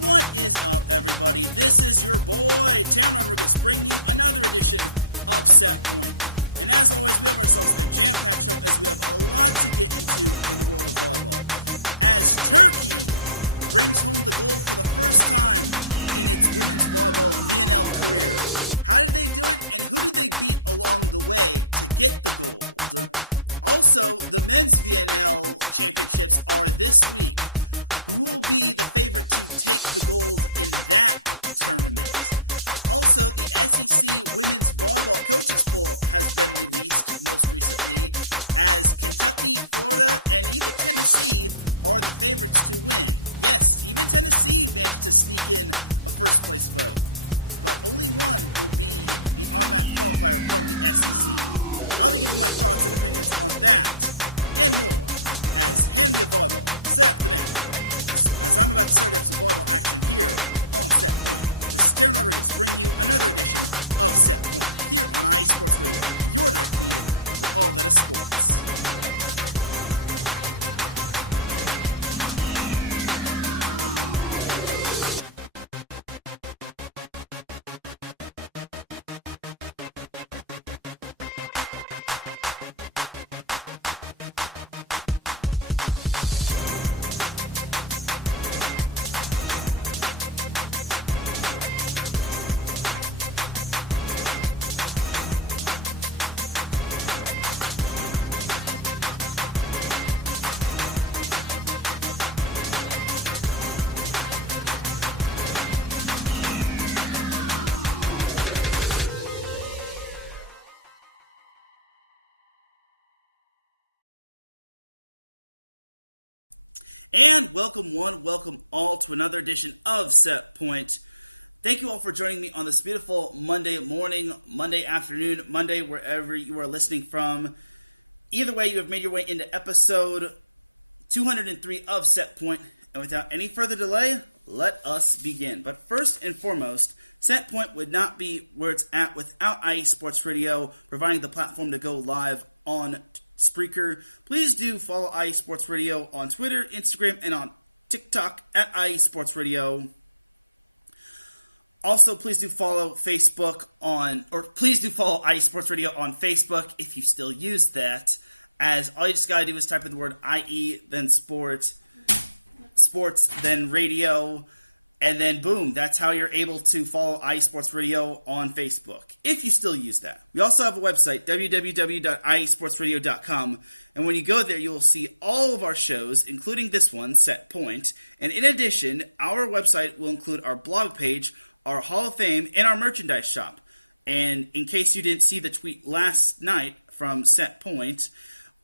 What is up, everybody? This is your boy, Teran Rodriguez, bringing you another edition of Set Point. And as always, we have ourselves a jam-packed show as we have a lot to get into in the world of volleyball. As Turkey brings home the gold for the first time in its women's volleyball VNL career. How did they do it, and who did they beat along the way to get the gold? Also, the men's VNL Championships are this week. Who will be the favorite to take the gold in that tournament? Also, the SEC Women's Volleyball Coaches Poll has been released most recently, as Kentucky, Florida, and even Tennessee are the favorites to win. Yes, even Tennessee managed to sneak in a first-place vote. But only one will be the automatic qualifier from the SEC. I'll be giving my thoughts and opinions on that and more as Hand Me a Volleyball, Set Up the Net. As I'm about to start up some volleyball action here on Set Point. This is Teran Rodriguez bringing you another edition of Set Point here on NAIA Sports Radio, your direct feed for all that is sports. And welcome one, welcome all to another edition of Set Point. Thank you all for joining me on this beautiful Monday morning, Monday afternoon, Monday, wherever you are listening from. Either way, you have made your way into episode 203 of Set Point. And without any further delay, let us begin. But first and foremost, Set Point would not be where it's at without IE Sports Radio, providing the platform to go live on Spreaker. Please do follow IE Sports Radio on Twitter, Instagram, and on TikTok at IE Sports Radio. Also, please do follow IE Sports Radio on Facebook if you still use that, as all you just gotta do is type in the word IE, then sports, then radio, and then boom, that's how you're able to follow IE Sports Radio on Facebook, if you still use that. We also have a website, www.iesportsradio.com, and when you go there, you will see all of our shows, including this one, Set Point, and in addition, our website will include our blog page, our Hall of Fame, and our merchandise shop. And in case you didn't see the tweet last night from Set Point,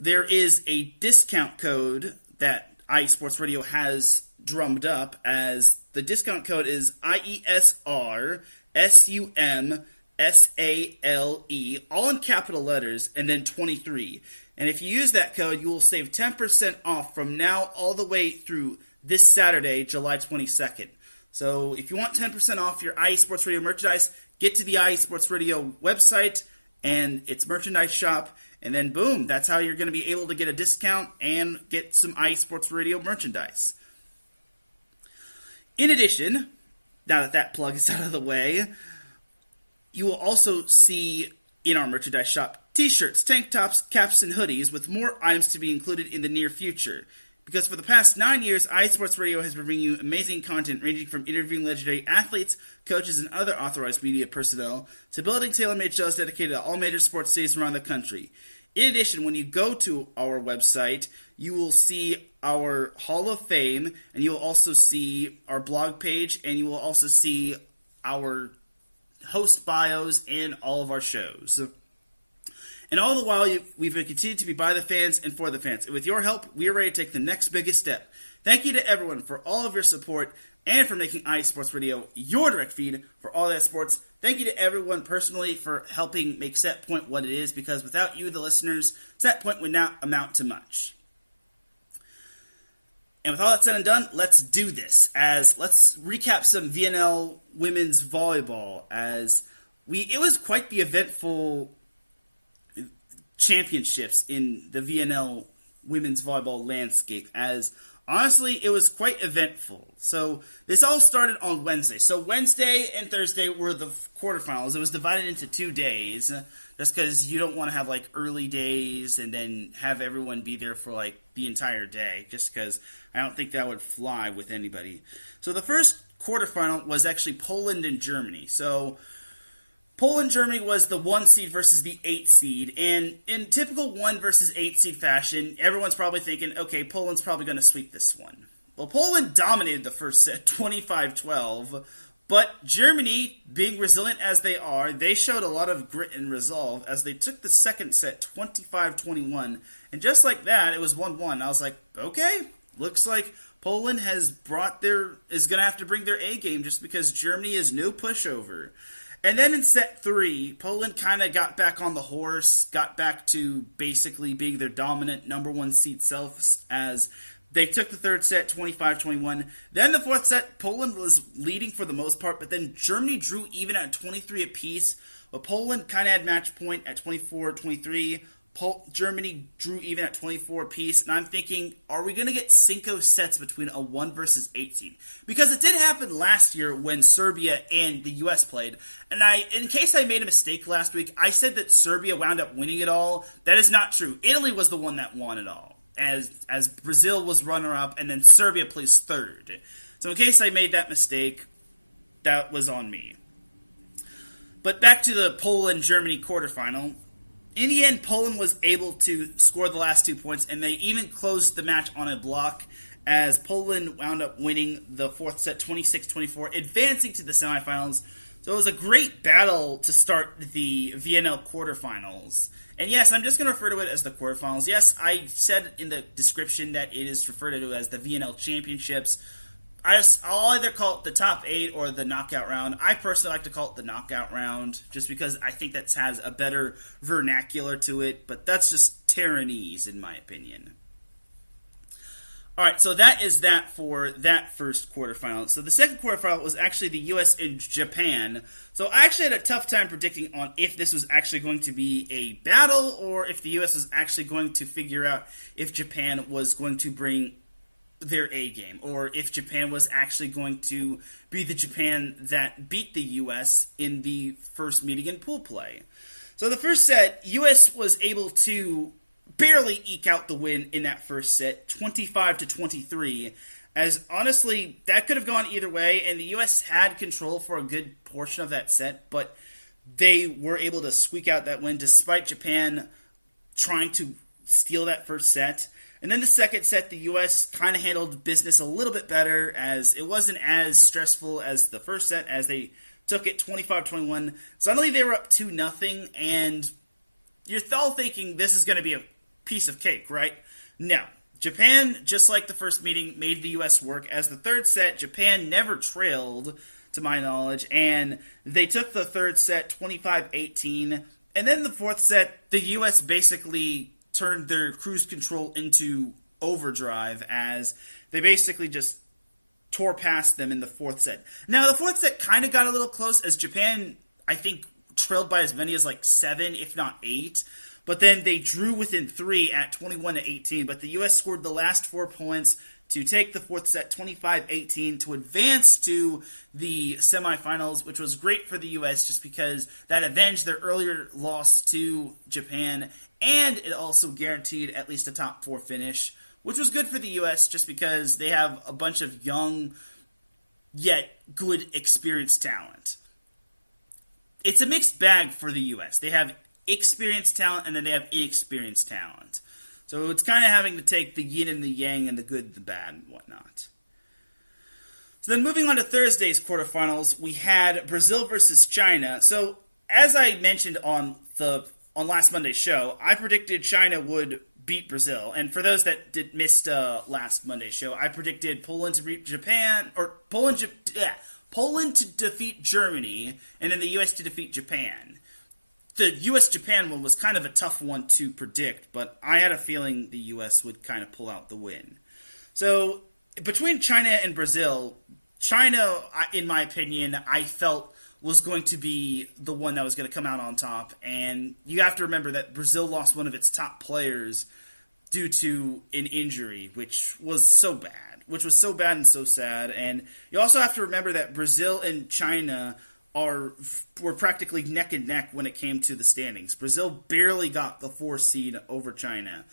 there is a discount code that IE Sports Radio has drummed up, as the discount code is IESRSUMSALE, all in capital letters, and then 23. And if you use that code, you will save 10% off from now all the way through this Saturday, July 22nd. So if you want 10% off your IE Sports Radio merchandise, get to the IE Sports Radio website and its merchandise shop, and then boom, that's how you're going to be able to get a discount and get some IE Sports Radio merchandise. In addition, now that that plug is out of the way, you will also see in our merchandise shop t-shirts, tank tops, caps, and hoodies, with more items to be included in the near future. Because for the past 9 years, IE Sports Radio has been bringing you amazing content ranging from interviewing legendary athletes, coaches, and other authorized media personnel to building tailor-made shows dedicated to all major sports cities around the country. In addition, when you go to our website, you will see our Hall of Fame, and you will also see our blog page, and you will also see our host bios and all of our shows. And all the while, we've continued to be by the fans and for the fans. And with your help, we are ready to take the next biggest step. Thank you to everyone for all of your support and for making IE Sports Radio your direct feed for all that sports. Thank you to everyone personally for helping make Set Point what it is, because without you, the listeners, Set Point would not amount to much. And with all that said and done, let's do this. Let's recap some VNL women's volleyball, it was quite the eventful championships in the VNL women's volleyball landscape, as Honestly, it was quite eventful. So this all started on Wednesday. So Wednesday and Thursday were the quarterfinals. It was divided into 2 days, just because you don't want to have like early days and then have everyone be there for like the entire day, just because I don't think that would fly with anybody. So the first quarterfinal was actually Poland and Germany. So Poland-Germany was the 1 seed versus the 8 seed, and in typical 1 versus 8 seed fashion, everyone's probably thinking, okay, Poland's probably going to sweep this one. Well, Poland dominated the first set, 25-12, but Germany, being resilient as they are, they showed a lot of grit and resolve as they took the second set, 25-21, and just like that, it was 1-1. I was like, okay, looks like Poland is going to have to bring their A game just because Germany is no pushover. And then in set 3, Poland kind of got back on the horse, got back to basically being their dominant number 1 seed selves as they took the third set 25-21. Then the fourth set, Poland was leading for the most part, but then Germany drew even at 23 apiece. But Poland kind of had match point at 24-23. Germany drew even at 24 apiece, and I'm thinking, are we going to get Cinco sets between a 1 versus 8 seed? Because it did happen last year when Serbia and the U.S. played, and in case I made a mistake last week, I said that Serbia wound up winning it all. That is not true. Italy was the one that won it all, as Brazil was runner-up, and then Serbia placed third. So in case I made that mistake, that was on me. But back to the Poland-Germany quarterfinal. In the end, Poland was able to score the last 2 points, and they even closed the match on a block as Poland wound up winning the fourth set 26-24, advancing to the semifinals. So it was a great battle to start the VNL quarterfinals. And yes, I'm just going to refer to it as the quarterfinals. Yes, I said in the description that it is referred to as the VNL Championships. I'll either call it the top 8 or the knockout round. I personally like to call it the knockout round, just because I think that has a better vernacular to it, but that's just Teranese, in my opinion. Alright, so that is that for that first quarterfinal. So the second quarterfinal was actually the U.S. and Japan. So I actually had a tough time predicting on if this was actually going to be a battle, or if the U.S. was actually going to figure out if Japan was going to bring their A game, or if Japan was actually going to be the Japan that beat the U.S. in the first meeting in pool play. So the first set, U.S. was able to barely eke out the win in that first set, 25-23, as honestly, that could have gone either way, and the U.S. had control for a good portion of that set, but they were able to squeak out that win despite Japan trying to steal that first set. And then the second set, the U.S. kind of handled business a little bit better, as it wasn't as stressful as the first set, as they took it 25-21. Suddenly they were up 2-0, and you're all thinking this is going to be a piece of cake, right? No. Japan, just like the first meeting, made the U.S. work. As the third set, Japan never trailed, to my knowledge, and they took the third set 25-18. And then the fourth set, the U.S. basically turned their cruise control into overdrive, as they basically just tore past them in the fourth set. Now, the fourth set kind of got a little close, as Japan, I think, trailed by as many as like 7, if not 8. But then they drew within 3 at 21-18. But the U.S. scored the last 4 points to take the fourth set 25-18 to advance to the semifinals, which was great for the U.S. just because that avenged their earlier loss to Japan, and it also guaranteed at least a top 4 finish, which was good for the U.S. just because they have a bunch of young yet good experienced talent. It's a mixed bag for the U.S. They have experienced talent, and then they have inexperienced talent. So it's kind of having to take the yin and the yang and the good, the bad, and whatnot. So then moving on to Thursday's quarterfinals, we had Brazil versus China. So as I mentioned on last Monday's show, I predicted China would beat Brazil. And for those that missed last Monday's show, I predicted Poland to beat Japan, or Poland to defeat Germany, and then the U.S. to defeat Japan. The U.S.-Japan one was kind of a tough one to predict, but I had a feeling the U.S. would kind of pull out the win. So, between China and Brazil, China, in my opinion, I felt was going to be the one that was going to come out on top. And you have to remember that Brazil lost one of its top players due to an injury, which was so bad and so sad. And you also have to remember that Brazil and China were practically neck and neck when it came to the standings. Brazil barely got the 4 seed over China.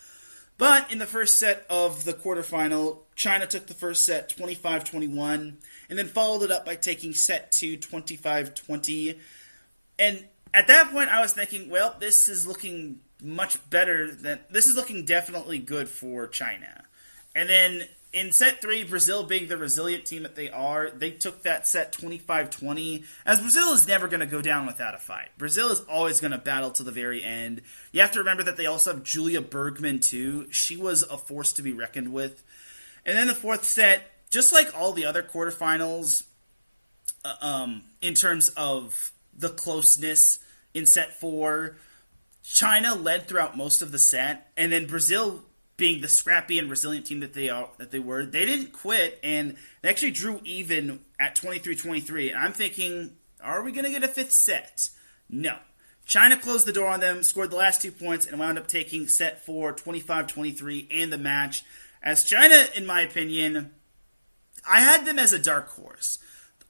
But in the first set of the quarterfinal, China took the first set 25-21, and then followed it up by taking set 2 25-20. And at that point, I was thinking, well, this is looking definitely good for China. And then in set 3, Brazil being the resilient team that they are, they took that set 25-20, as Brazil is never going to go down without a fight. Brazil is always going to battle to the very end. You have to remember that they also have Julia Bergman, too. She was a force to be reckoned with. And then the fourth set, just like all the other quarterfinals, in terms of the closeness in set 4, China led throughout most of the set, and then Brazil, being the scrappy and resilient team that they were, they didn't quit, and they actually drew even at 23-23. And I'm thinking, are we going to get a fifth set? No. China closed the door on them, scored the last 2 points, and wound up taking set 4, 25-23, and the match. As China, in my opinion, I had them as a dark horse.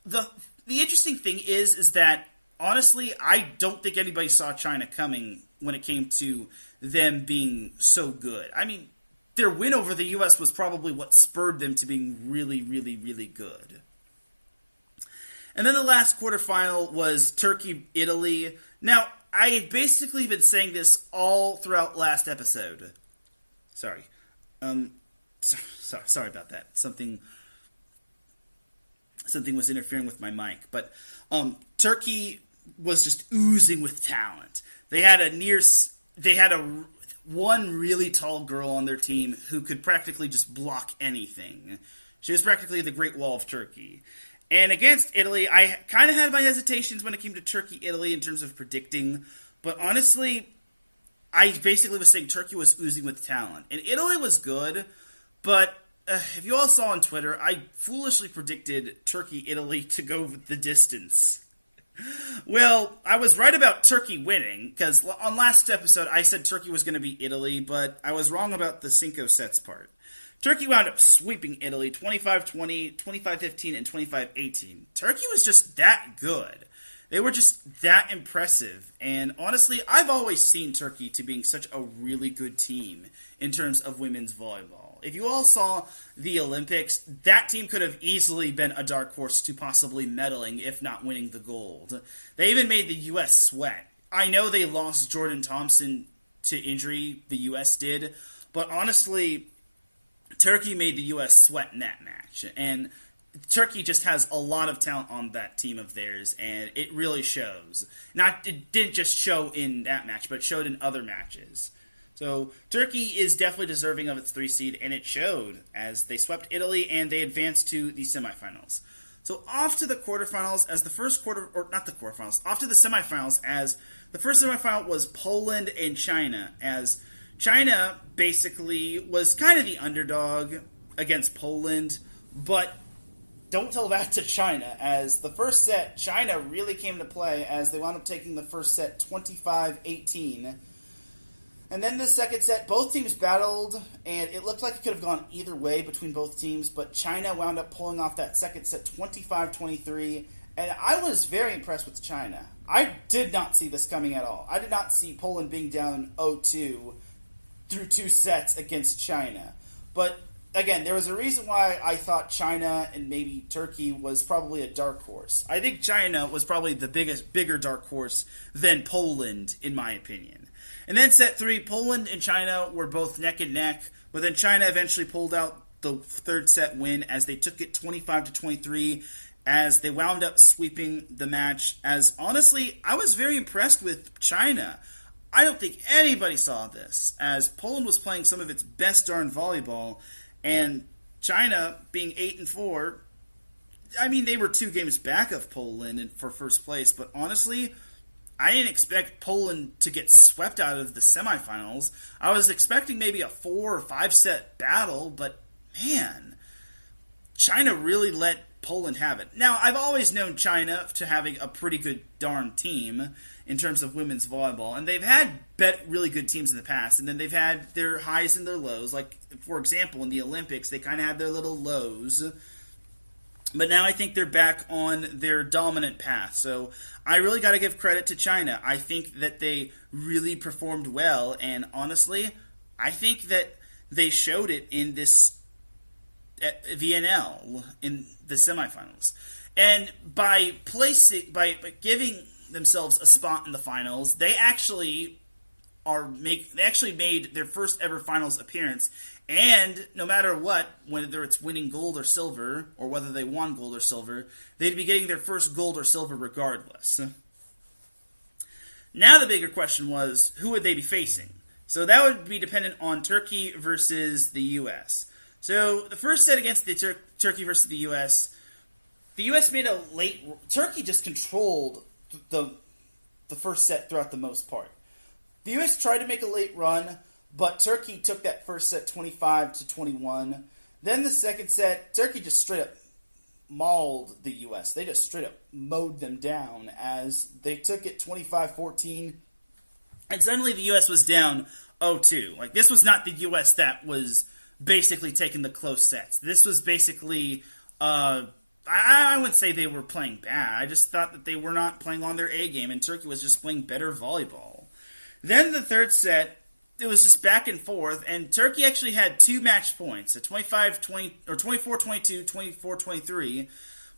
The interesting thing is that, honestly, I don't think anybody saw China coming when it came to them being so good. I mean, their win over the U.S. was probably what spurred them to being really, really, really good. And then the last quarterfinal was Turkey-Italy. Now, I've basically been saying this all throughout last episode. Sorry. Sorry about that. Something was interfering with my mic. But Turkey was just oozing with talent. They had one really tall girl on their team who could practically just block anything. She was practically the Great Wall of Turkey. And against Italy, I kind of had my hesitations when it came to Turkey-Italy in terms of predicting. But honestly, I basically was saying Turkey was oozing with talent. And Italy was good, but if you all saw on Twitter, I foolishly predicted Turkey-Italy to go the distance. Well, I was right about Turkey winning, because on last episode I said Turkey was going to beat Italy, but I was wrong about the Cinco sets part. Turkey wound up sweeping Italy 25-20, 25-15, and 25-18. Turkey was just that good. They were just that impressive, and honestly, I've always seen Turkey to being such a really good team in terms of women's volleyball. If you all saw the Olympics, that team could have easily been a dark horse to possibly medaling, if not winning the gold. They even made the U.S. sweat. I know they lost Jordan Thompson to injury, the U.S. did, but honestly, Turkey made the U.S. sweat in that match, and Turkey just has a lot of talent on that team of theirs, and it really shows. It didn't just show in that match, but it showed in other matches. So Turkey is definitely deserving of its 3 seed, and it showed as they swept Italy and they advanced to the semifinals. So off to the quarterfinals as the first off to the semifinals as the first semifinal was Poland and China, as China basically was kind of the underdog against Poland, but don't tell that to China, as the first set, China really came to play as they wound up taking the first set 25-18. And then the second set, both teams battled, and it looked like it could have gone either way between both teams, but China wound up pulling off that second set 25-23, and I was very impressed with China. I did not see this coming at all. I did not see Poland being down 0-2 through 2 sets against China. But again, there was a reason why I thought China and maybe Turkey was probably a dark horse. I think China was probably the bigger dark horse than Poland, in my opinion. And then set 3, Poland and China were both neck and neck, but then China eventually pulled out the third set win as they took it 25-23, as they wound up sweeping the match. As honestly, I was very impressed with China. I don't think anybody saw this, as Poland was playing some of its best darn volleyball, and China being 8-4, I mean, they were 2 games back of Poland for first place, but honestly, I didn't expect Poland to get swept out of the semifinals. I was expecting maybe a 4 or 5 set battle, but man, China really let Poland haven't. Now, I've always known China to having a pretty good darn team in terms of women's volleyball, and they've had really good teams in the past, and then they've had their highs and their lows. Like, for example, in the Olympics, they kind of had their little lows, but now I think they're back on their dominant path. So I really got to give credit to China. I think that they really performed well, and honestly, I think that they showed it in this VNL in the semifinals, and by giving themselves a spot in the finals, they actually made their first ever finals appearance. And no matter what, whether it's winning gold or silver, or whether they won gold or silver, they'd be getting their first gold or silver regardless. Now the bigger question was, who would they be facing? So that would be dependent on Turkey versus the U.S. So the first set against the Turkey versus the U.S. made a late. Turkey just controlled the first set throughout the most part. The U.S. tried to make a late run, but Turkey took that first set 25-21. Then the second set, Turkey just straight up mauled the U.S. They just straight up mowed them down as they took it 25-14, and suddenly the U.S. was down 0-2. Like, this was not the U.S. that was basically taking the close sets. This was basically, I wouldn't say they were playing bad. I just thought that they were not playing on their A game, and Turkey was just playing better volleyball. Then the third set, it was just back and forth, and Turkey actually had 2 match points, a 24-22, 24-23,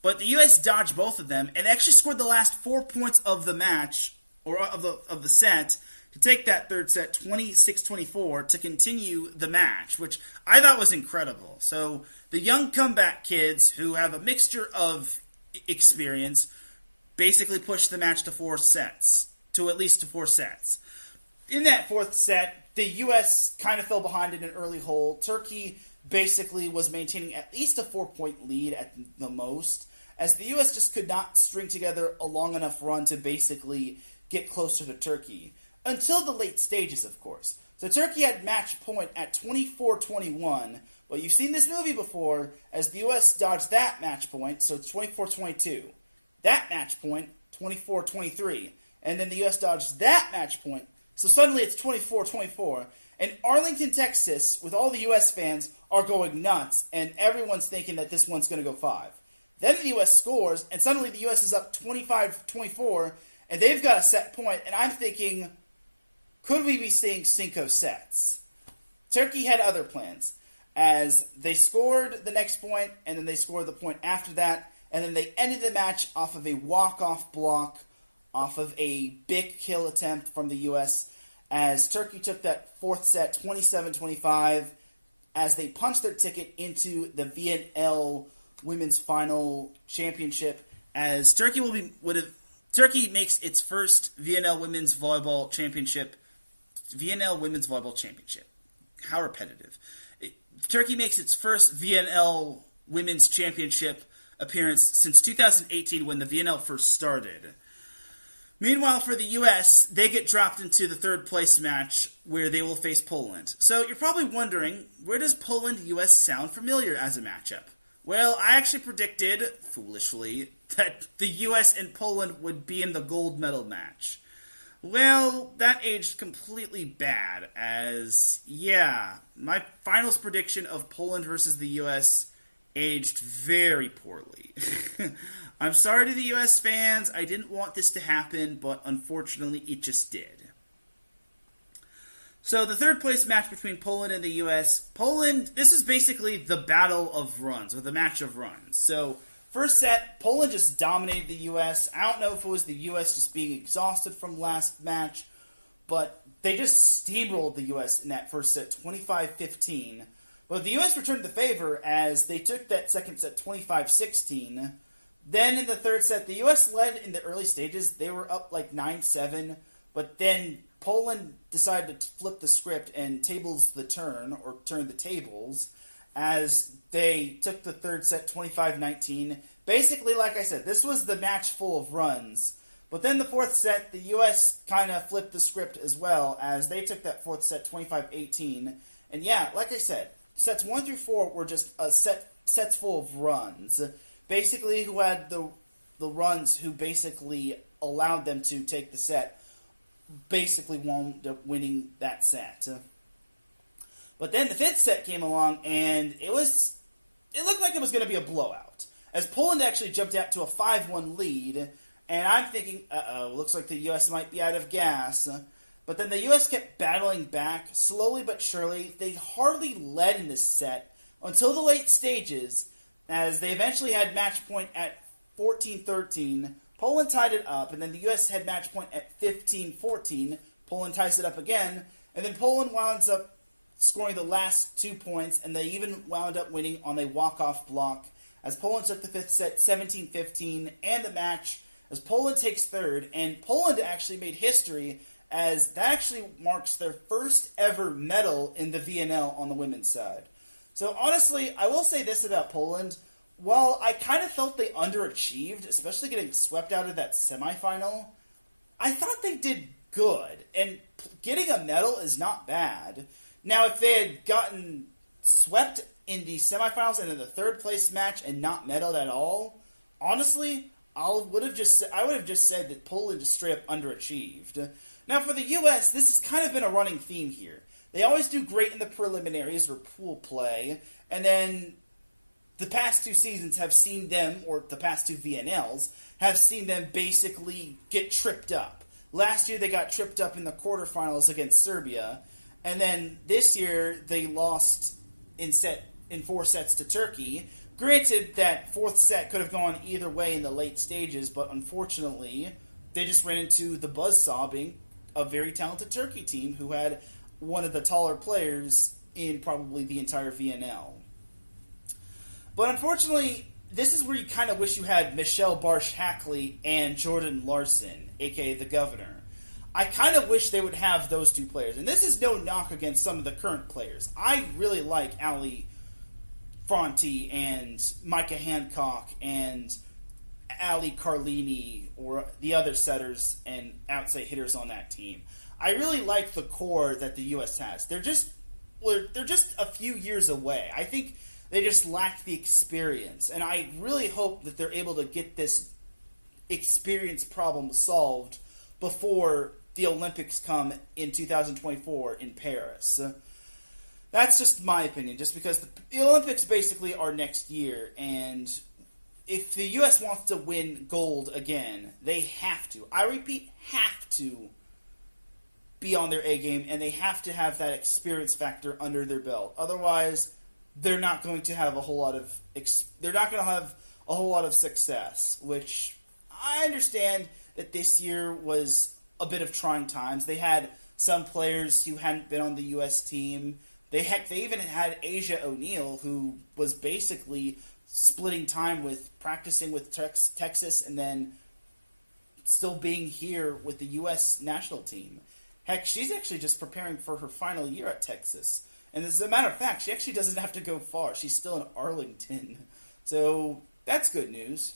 but the U.S. dodged both of them, and actually scored the last 4 points of the match, or of the set, to take that third set 26-24 to continue the match, which I thought was incredible. So the young comeback kids who have a mixture of experience basically pushed the match to 4 sets, to at least 4 sets. In that fourth set, the U.S. kind of fell behind in an early hole. Turkey basically was maintaining at least a 4-point lead at the most, as the U.S. just could not string together a long enough run to basically get closer to Turkey. Until the late stages, of course. So Turkey had match point at 24-21, but you've seen this movie before, as the U.S. dodged that match point, so it's 24-22. That match point, 24-23. And then the U.S. dodged that match point, so suddenly it's 24-24. And Arlington, Texas, with all the U.S. fans, are going nuts, and everyone's thinking that this one's going to go 5. Then the U.S. scores, and suddenly the U.S. is up 25-24, and they've got a set point, and I'm thinking, could we be seeing Cinco sets? Turkey had other plans, as they scored the next point, and then they scored the point after that, and then they ended the match off of a walk-off block, off of a big kill attempt from the U.S., as Turkey took that fourth set 27-25, as they punched their ticket into the VNL Women's Final Championship, as Turkey Turkey makes its first VNL Women's Volleyball Championship. How repetitive. Turkey makes its first VNL Women's Championship appearance since 2018 when the VNL first started. Meanwhile, for the U.S., they get dropped into the third place match where they will face Poland. So you're probably wondering, where does Poland-U.S. sound familiar as a matchup? Well, I actually predicted, foolishly, that the U.S. and Poland would be in the gold medal match. Well, that aged completely bad, as, yeah, my finals prediction of Poland versus the U.S. aged very poorly. I'm sorry to the U.S. fans, I didn't want this to happen, but unfortunately it just did. So the third place match between Poland and the U.S. Poland, this is basically the battle of runs, or the match of runs. So first set, Poland just dominated the U.S. I don't know if it was the U.S. just being exhausted from last match, but they just steamrolled the U.S. in that first set, 25-15. But the U.S. returned the favor as they took that second set 25-16. Then in the third set, the U.S. led in the early stages. They were up like 9-7, but then Poland decided to flip the script and tables the turn, or turn the tables, as they took the third set 25-19. Basically, like I said, this was the match full of runs. But then the fourth set, the U.S. kind of flipped the script as well, as they took that fourth set 25-18. And yeah, like I said, sets 1 through 4 were just sets full of runs. basically who had the runs who basically allowed them to take the set, basically wound up winning that set. But then the fifth set came along, and it looked like it was going to be a blowout, as Poland actually jumped out to a 5-1 lead, and I'm thinking, looks like the U.S. might be out of gas. But then the U.S. kept battling back, slowly but surely. They hardly led in this set until the late stages, as they eventually had match point at 14-13. Poland tied it up, and then the U.S. had match point at 15-14. Poland ties it up again, and then Poland winds up scoring the last 2 points, and they even wound up winning on a walk-off block, as Poland took the fifth set 17-15, and the match, as Poland takes third, and Poland actually made history, as that actually marks their first ever medal in the VNL on the women's side. So honestly, I will say this about Poland. While I kind of felt they underachieved, especially getting swept out of that semifinal, I thought they did good, and getting a medal is not bad. Now, if they had gotten swept in the semifinals and in the third place match and not medaled at all, honestly, I would have just said that Poland just straight up underachieved. Now, for the U.S., this has kind of been a running theme here. They always do great in the preliminaries or pool play, and then the past 2 seasons have seen them, or the past 2 VNLs, have seen them basically get tripped up. Last year, they got tripped up in the quarterfinals against Serbia, and then this year, they lost in 4 sets to Turkey. Granted, that 4th set could have gone either way in the late stages, but unfortunately, they just ran into the buzzsaw being a very talented Turkey team who had one of the taller players in probably the entire VNL. But unfortunately, this is where you kind of wish you had Michelle Barsh-Hackley and Jordan Larson, a.k.a. the Governor. I kind of wish they would have those 2 players. And this is no knock against some of the current players. I really like Ali Fronti and Micah Hancock and Ali Carlini, or the other setters and outside hitters on that team. I really like the core that the U.S. has. They're just a few years away. I think they just lack the experience, and I really hope that they're able to get this experience problem solved before the Olympics come in 2024 in Paris. That's just my opinion, just because the Olympics basically are next year, and if the U.S. wants to win gold again, they have to, I repeat, have to be on their A game, and they have to have that experience factor under their belt. Otherwise, they're not going to have a whole lot of success, which I understand that this year was a bit of trying times. They had some players who hadn't been on the U.S. team. They even had Asia O'Neal, who was basically splitting time with practicing with Texas and then still being here with the U.S. national team. Heck, she's actually just preparing for her final year at Texas. And as a matter of fact, she actually doesn't have to go far. She's still in Arlington. So that's good news.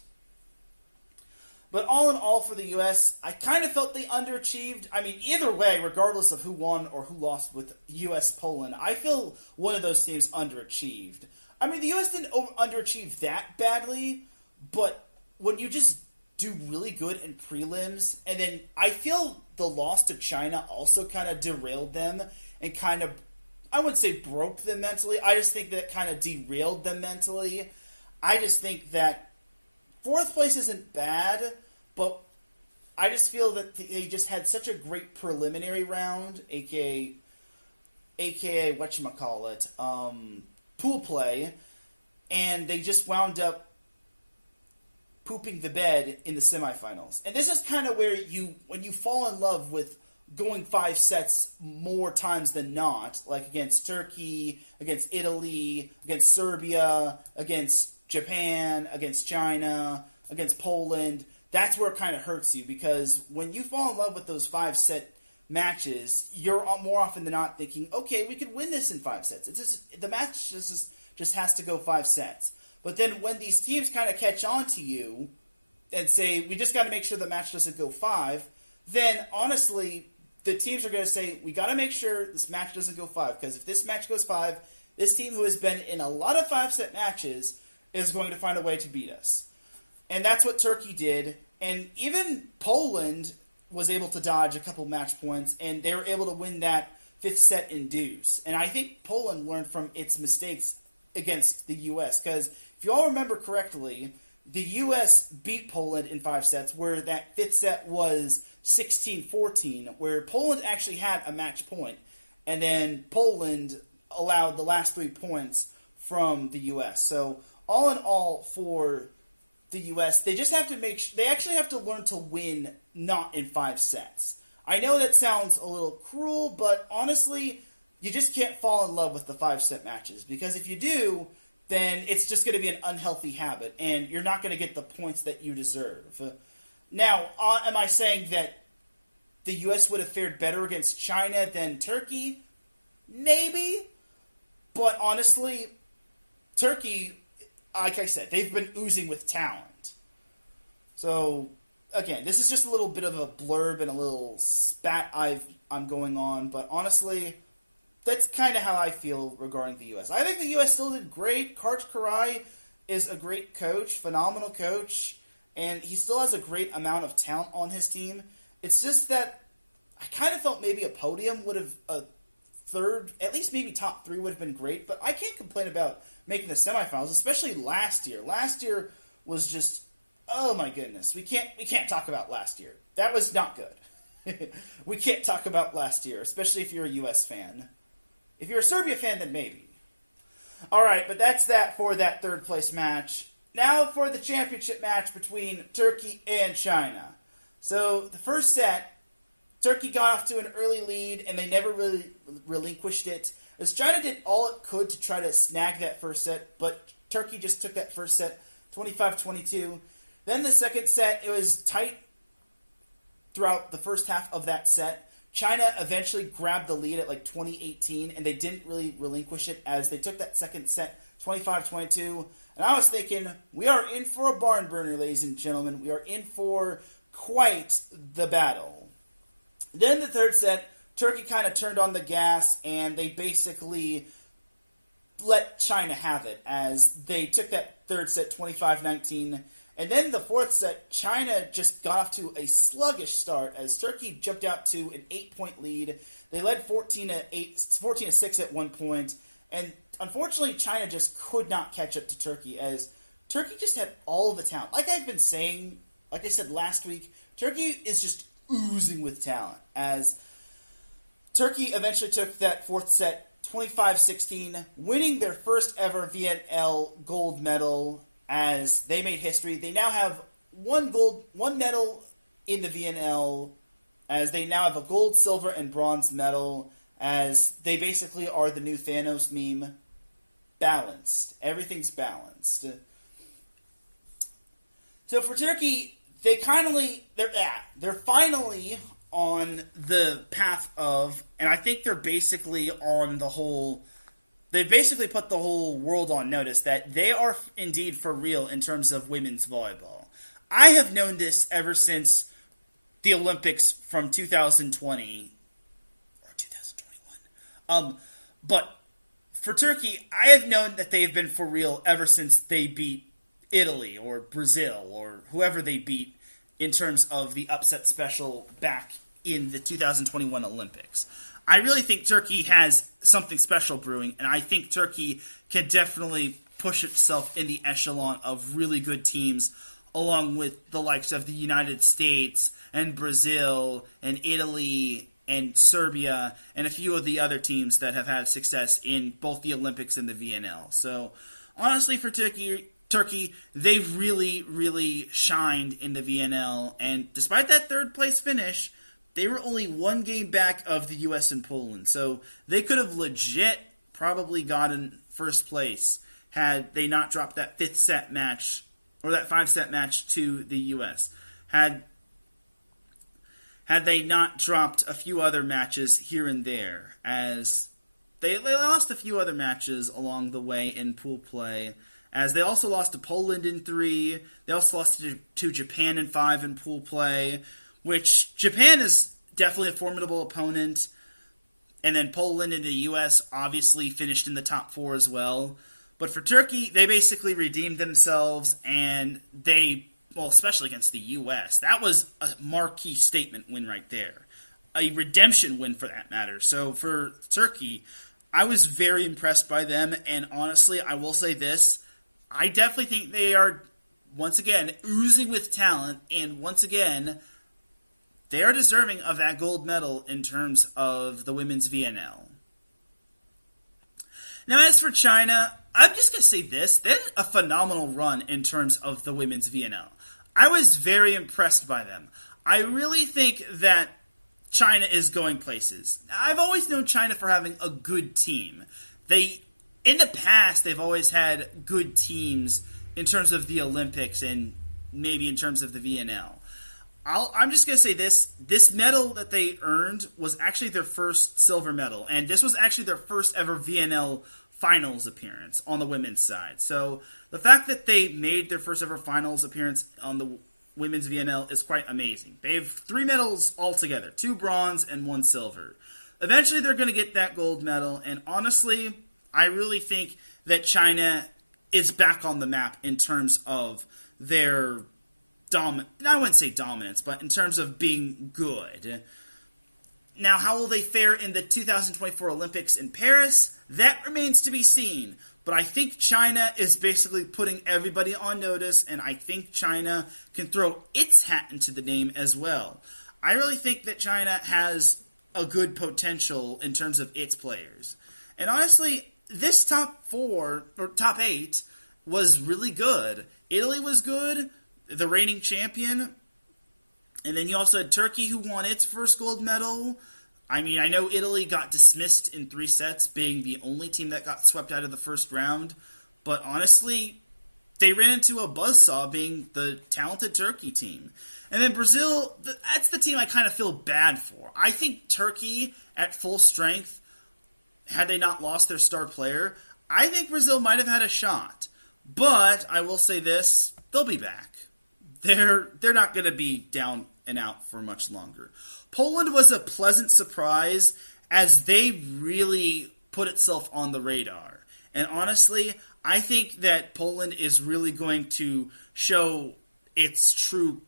But all in all for the U.S., I kind of felt they underachieved. I mean, either way, regardless of who won or who lost with U.S.-Poland, I feel one of those teams underachieved. I mean, the U.S. didn't underachieve that badly, but when you just do really good in prelims, and then I feel the loss to China also kind of derailed them and kind of, I wouldn't say broke them mentally. I just think that it kind of derailed them mentally. I just think that 4th place isn't bad, but I just feel that they just had such a great preliminary round, aka whatchamacallit, pool play, and they just wound up pooping the bed in the semifinals. And this is kind of where when you fall in love with going 5 sets more times than not, like against Turkey, against Italy, against Serbia, against Japan, against China, against Poland, that's where it kind of hurts you, because when you fall in love with those 5-set matches, you're more often than not thinking, okay, we could win this in 5 sets. It's just, the match just has to go 5 sets. But then when these teams kind of catch on to you and say, we just got to make sure the match doesn't go 5, then honestly, the teams are going to say, we got to make sure this match doesn't go 5, because if this match goes 5, this team who has been in a lot of 5-set matches is going to find a way to beat us. And that's what Turkey did. And even Poland was able to dodge a couple match points, and they were able to win that fifth set in deuce. And I think Poland learned from its mistakes against the U.S. because if you all remember correctly, the U.S. beat Poland in 5 sets, where that fifth set was 16-14, where Poland actually had a match point, and then Poland allowed the last 3 points from the U.S. So all in all, for the U.S., they just have to they actually have to learn to win not in 5 sets. I know that sounds a little cruel, but honestly, you just can't fall in love with the 5-set matches, because if you do, then it's just going to be an unhealthy habit, and you're not going to get the points that you deserve. Now, am I saying that the U.S. would have fared better against China than Turkey? Maybe. But honestly, Turkey, like I said, they've been oozing with talent. So, again, this is just a little bit of a blurb and a little spat I'm going on, but honestly, that's kind of how I feel regarding the U.S. I think the U.S. still did great. Karch Karai is a great coach, phenomenal coach, and he still has a great amount of talent on his team. It's just that I kind of felt maybe a podium would have, a third, at least maybe top 3 would have been great, but I can't complain about making the semifinals, especially last year. Last year was just, oh my goodness, we can't talk about last year. That was not good. We can't talk about last year, especially if you're a U.S. fan. If you're a Serbia fan, then maybe. Alright, but that's that for that third place match. Now for the championship match between Turkey and China. So, the first set, Turkey got off to an early lead, and they never really relinquished it, as China did all it could to try to snag that first set, but Turkey just took that first set 25-22. Then the second set, it was tight throughout the first half of that set. China eventually grabbed the lead at like 20-18, and they didn't really relinquish it as they took that second set 25-22. And I was thinking, we are in for a barn burner, ladies and gentlemen. We are in for quite the battle. Then the third set, Turkey kind of turned on the gas, and they basically let China have it as they took that third set 25-19. And then the fourth set, China just got off to a sluggish start as Turkey jumped out to an 8-point lead. They led 14-6 at one point, and unfortunately, China just could not catch up to Turkey as Turkey just had all of the talent. Like I've been saying, like I said last week, Turkey is just oozing with talent as Turkey eventually took that fourth set 25-16, winning their first ever VNL gold medal. As they made history, they now have one medal in the VNL, as they now have a gold, silver, and bronze medal, as they basically are the new Thanos meme. Balanced. Everything's balanced. So for Turkey, they're finally on the path of, and I think they're basically on the whole. They've basically put the whole world on notice that they are indeed for real in terms of women's volleyball. I have known this ever since the Olympics from 2020 or 2021. But for Turkey, I have known that they've been for real ever since they beat Italy or Brazil or whoever they beat in terms of the upset special back in the 2021 Olympics. I really think Turkey has something special brewing, and I think Turkey can definitely push itself in the echelon of really good teams, along with the likes of the United States and Brazil and Italy and Serbia and a few of the other teams that have had success in both the Olympics and the VNL. So, honestly, for Turkey, they've really, really shined in the VNL, and despite that third-place finish, they were only one game back of the U.S. and Poland, so they could have legit probably gotten first place had they not dropped that fifth set match, or that 5-set match to the U.S. Had they not dropped a few other matches here and there, as they lost a few other matches along the way in pool play, as they also lost to Poland in 3, they also lost to Japan in 5 in pool play, which Japan is definitely a formidable opponent. And then Poland and the U.S. obviously finished in the top 4 as well. But for Turkey, they basically redeemed themselves, and they, well, especially against the U.S., that was a marquee statement win right there. A redemption win for that matter. So for Turkey, I was very impressed by them, and honestly, I will say this, I definitely think they are, once again, oozing with talent, and once again, they are deserving of that gold medal in terms of the women's VNL. Now, as for China, I'm just going to say this. They had a phenomenal run in terms of the women's VNL. I was very impressed by them. I really think that China is going places. I've always known China for having a good team. In the past, they've always had good teams in terms of the Olympics and maybe in terms of the VNL. I'm just going to say this. This medal that they earned was actually their first silver medal, and this was actually their first ever VNL finals appearance on the women's side. So the fact that they made their first ever finals appearance on the women's VNL is quite amazing. They have 3 medals altogether, 2 bronze and 1 silver. Eventually they're going to get that gold medal, and honestly, I really think that China is back on the map in terms of their I wouldn't say dominance, but in terms of being good. Now, how will they fare in the 2024 Olympics in Paris? That remains to be seen. But I think China is basically putting everybody on notice, and I think China can throw its hat into the name as well. I really think that China has a good potential in terms of its players. And honestly, this top 4, or top 8, was really good. Italy was good, the reigning champion. And then you also had Turkey, who won its first gold medal. I mean, I know Italy got dismissed in 3 sets, being the only team that got swept out of the first round. But honestly, they ran into a buzzsaw being the talented Turkey team. And then Brazil, that's the team I kind of feel bad for. I think Turkey, at full strength, had they not lost their star player, I think Brazil might have had a shot. But I will say this, they'll be back. They're not going to be down and out for much longer. Poland was a pleasant surprise as they really put itself on the radar. And honestly, I think that Poland is really going to show its true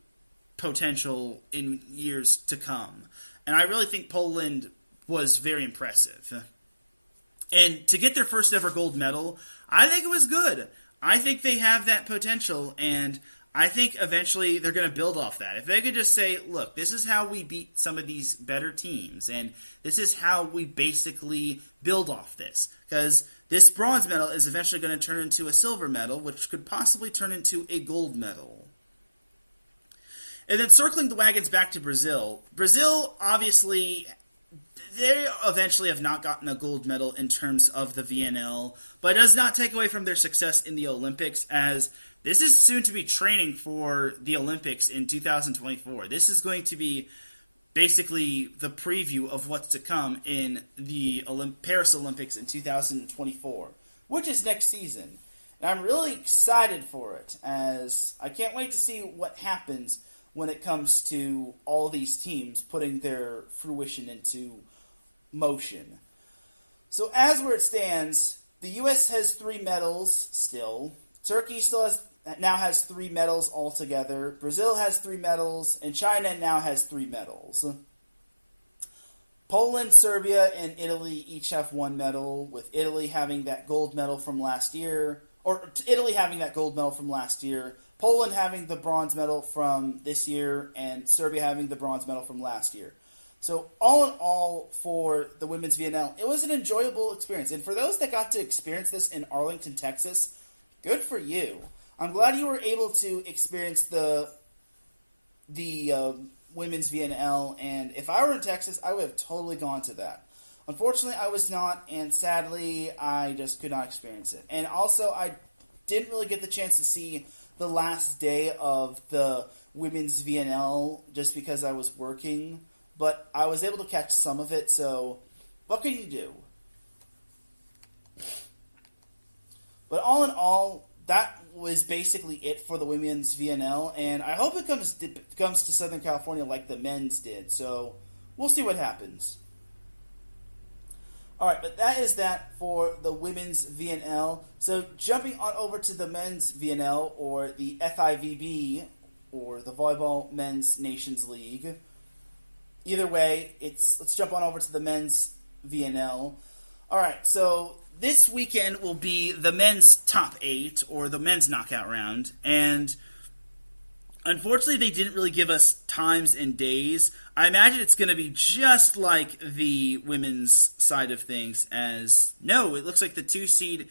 potential in years to come. And I really think Poland was very impressive. And to get their first ever gold medal, I think it was good. I think they have that potential, and I think eventually they're going to build off that. If they could just say, look, this is how we beat some of these better teams, and this is how we basically build off this. Because this bronze medal is eventually going to turn into a silver medal, which could possibly turn into a gold medal. And then circling the wagons back to Brazil. Brazil, obviously, they eventually have not gotten a gold medal in terms of the VNL, but it does not take away from their success in the Olympics, as this is soon to be training for the Olympics in 2024. This is going to be basically the preview of what's to come in the Paris Olympics in 2024, which is next season. And I'm really excited for it, as I can't wait to see what happens when it comes to all these teams putting their fruition into motion. So as where it stands, the U.S. has 3 medals still. Turkey now has 3 medals altogether. Brazil has 3 medals, and China now has 3 medals. Poland, Serbia, and Italy each have 1 medal, with Italy having that gold medal from last year, Poland having the bronze medal from this year, and Serbia having the bronze medal from last year. So all in all, for the women's VNL, it was an enjoyable experience. And for those that got to experience this in Arlington, Texas, good for you. I'm glad you were able to experience the women's VNL, and if I were in Texas, I would have totally gone to that. Unfortunately, I was not, and sadly, I just could not experience it. And also, I didn't really get the chance to see the last day of the women's VNL just because I was working, but I was able to catch some of it, so what can you do? But all in all, that was basically it for the women's VNL, and I hope it comes to Southern California like the men's did, so we'll see what happens. All right, but that is that for the women's VNL. So jumping on over to the men's VNL, or the FIVB, or the Volleyball Men's Nations League. Either way, let's jump on over to the men's VNL. All right, so this weekend will be the men's top 8, or the men's knockout round, and unfortunately they didn't really give us times and days. I imagine it's going to be just like the women's side of things, it looks like the 2 seed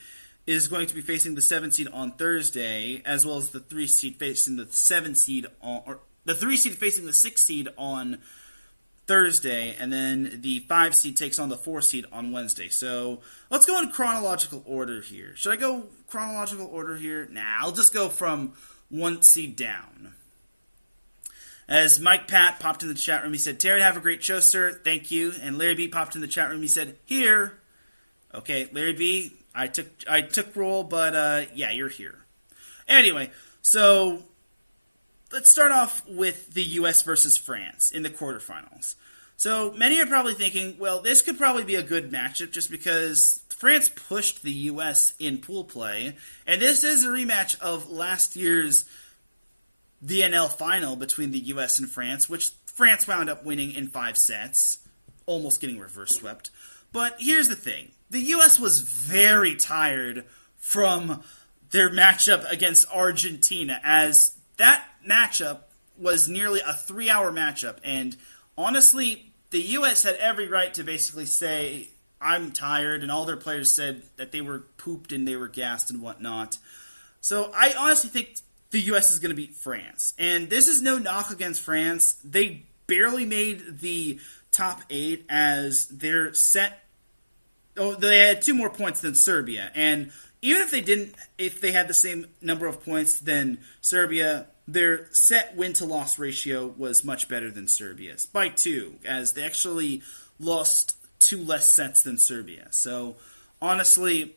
is going to be facing the 7 seed on Thursday, as well as the 3 seed facing the 7 seed or the 3 seed facing the 6 seed on Thursday, and then the 5 seed takes on the 4 seed on Wednesday. So let's go in chronological order here. Should I go chronological order here? Nah, I'll just go from 1 seed down. As Mike Pat popped in the chat room, he said, "Teran, have a great show, sir. Thank you." And Larry B popped in the chat room. He said, "Here." Okay, Larry B, I took roll, but yeah, you're here. Anyway, so let's start off with the U.S. versus France in the quarterfinals. So many are probably thinking, well, this could probably be a good matchup just because France pushed the U.S. in pool play, and this is a rematch of last year's VNL final between the U.S. and France, which France wound up winning in 5 sets, almost getting reverse swept. But here's the thing. The U.S. was very tired from their matchup against Argentina, as that matchup was nearly a 3-hour matchup. And honestly, the U.S. had every right to basically say, "I'm tired," and all their players said that they were pooped and they were gassed and whatnot. So I honestly think the U.S. is going to beat France. And this is no knock against France. They barely made the top 8 as their set. Oh, they had 2 more points than Serbia. And even if they had the same number of points than Serbia, their set win-to-loss ratio was much better than Serbia's by 2, as they actually lost 2 less sets than Serbia. So, honestly,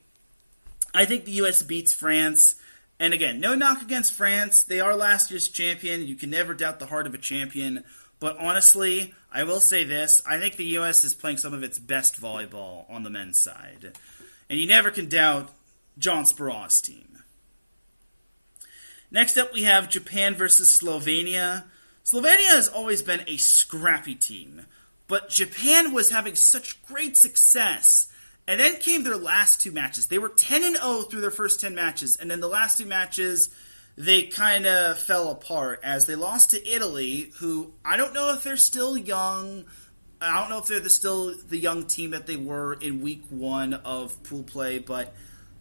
I think the U.S. beats France. And again, no knock against France. They are last year's champion. You can never doubt the heart of a champion. But honestly, I will say this. I think the U.S. is playing some of its best volleyball on the men's side. And you never can doubt John Spera's team. Next up, we have Japan versus Slovenia. Slovenia has always been a scrappy team, but Japan was having such great success. And then came their last 2 matches. They were 10-0 through their first 10 matches, and then the last 2 matches, they kind of fell apart as they lost to Italy, who I don't know if they're still young. I don't know if they're still the young team that they were in week 1 of pool play, but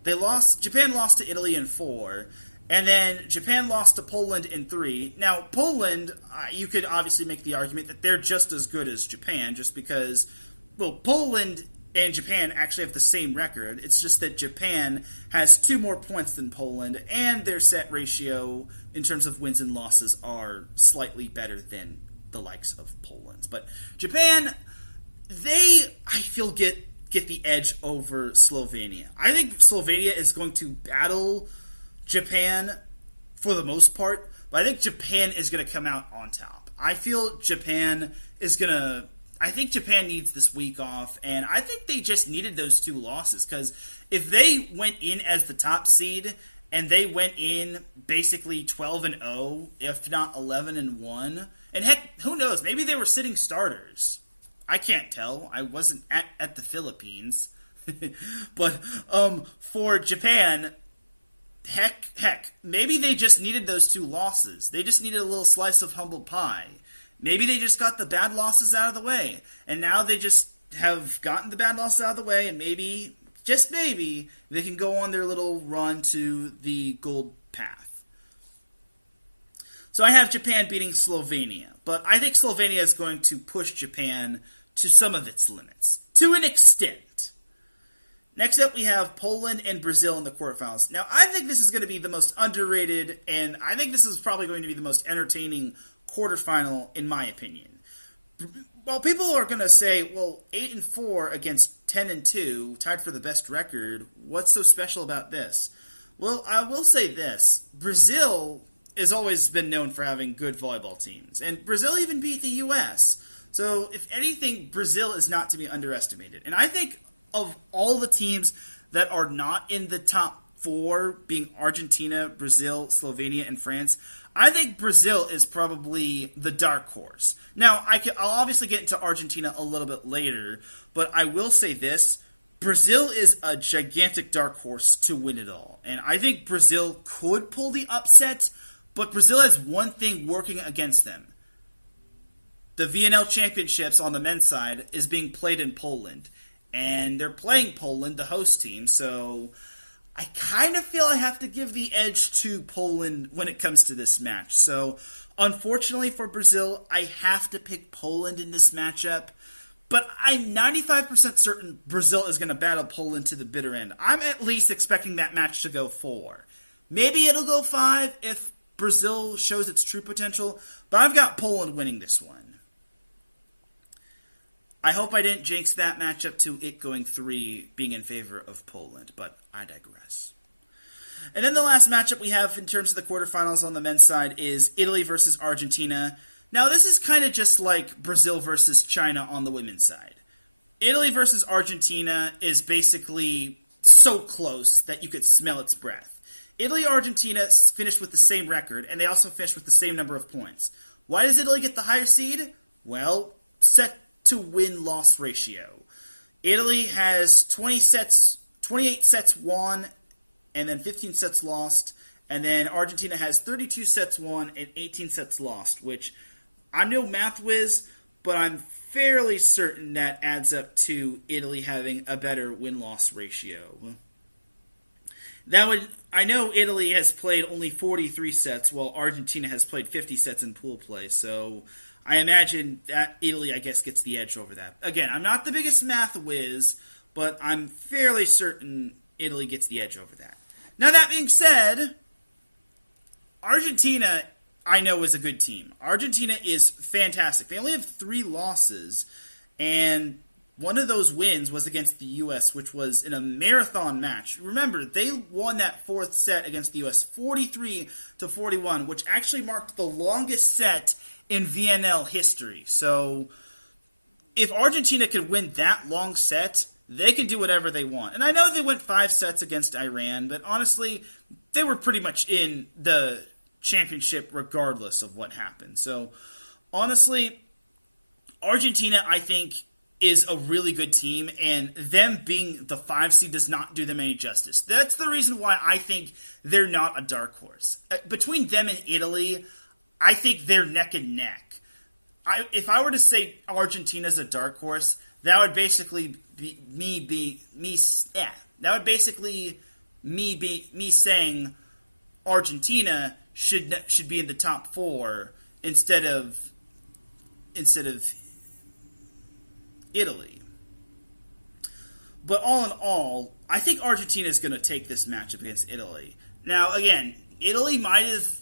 Japan lost to Italy in 4, and then Japan lost to Poland in 3. Now, Poland, you could obviously make the argument that they're just as good as Japan, just because, well, Poland and Japan actually have the same record. It's just that Japan has 2 more points than Poland, and their set ratio in terms of wins and losses are slightly better than the likes of Poland's. But Japan, I feel, get the edge over Slovenia. I think Slovenia is going to battle Japan for the most part, but I think Japan is going to come out on top. I think Japan needs this week off, and I think they just needed those 2 losses, because if they went in as the top seed, and they went in basically 12-0, if not 11-1, and heck, who knows, maybe they were sitting starters. I can't tell. I wasn't at the Philippines. But for Japan, heck, maybe they just needed those 2 losses. They just needed a little slice of humble pie. Maybe they just got the bad losses out of the way, and now they just have gotten the bad losses out of the way, and maybe, just maybe, they can go on their little run to the gold path. So I have Japan beating Slovenia, but I think Slovenia is going to push Japan to some of its limits, to an extent. Next up, we have Poland and Brazil in the quarterfinals. Now, I think this is going to be the most underrated, and I think this is probably going to be the most entertaining quarterfinal, in my opinion. Well, people are going to say, well, 8-4 against 10-2, tied for the best record. What's so special about this? Well, I will say this. Brazil has always been known for having good volleyball teams, and Brazil even beat the U.S. So, if anything, Brazil is not to be underestimated. And I think of all the teams that are not in the top 4, being Argentina, Brazil, Slovenia, and France, I think Brazil is probably the dark horse. Now, I'll obviously get into Argentina a little bit later, but I will say this. Brazil is a gigantic dark horse to win it all. And I think Brazil could pull the upset, but Brazil has one thing working against them. The VNL Championships on the men's side is being played in Poland. And they're playing Poland, the host team, so I kind of feel I have to give the edge to Poland when it comes to this match. So, unfortunately for Brazil, I have to pick Poland in this matchup. But I'm 95% certain Brazil is going to battle Poland to the bitter end. I'm at least expecting that match to go 4. Maybe it'll go 5 if Brazil shows its true potential, but I've got Poland winning this one. I hope I didn't jinx that matchup to it going 3 being in favor of Poland, but I digress. And then the last matchup we have in terms of the quarterfinals on the men's side is Italy versus Argentina. Now, this is kind of just like Brazil versus China on the women's side. Italy versus Argentina is basically so close that you could smell its breath. Italy-Argentina finished with the same record, and they also finished with the same number of points. Why does Italy get the higher seed? Well, set to win-loss ratio. Italy has 28 sets won, and then 15 sets lost, and then Argentina has 32 sets won and 18 sets lost, which I'm no math whiz, but I'm fairly certain that adds up to Italy having a better win-loss ratio. I know Italy has played only 43 sets, while Argentina has played 50 sets in pool play, so I imagine that Italy, I guess, gets the edge over that. Again, I'm not the biggest math whiz, but I'm fairly certain Italy gets the edge over that. Now, that being said, Argentina, I know, is a good team. Argentina is fantastic. They only have 3 losses, and one of those wins was against the U.S., which was in a marathon match. Remember, they won that 4th set against the U.S. 43-41, which actually marked the longest set in VNL history. So, if Argentina could win that long set, they can do whatever they want. And I know they went 5 sets against Iran, but honestly, they were pretty much in the championship regardless of what happened. So, honestly, Argentina, I think, is a really good team, and them being the 5 seed does not do them any justice. That's the reason why I think they're not a dark horse. Between them and Italy, I think they're neck and neck. If I were to say Argentina's a dark horse, that would basically be me saying Argentina should be in the top 4 instead of Italy. But all in all, I think Argentina is going to take this matchup against Italy. Now, again, Italy might have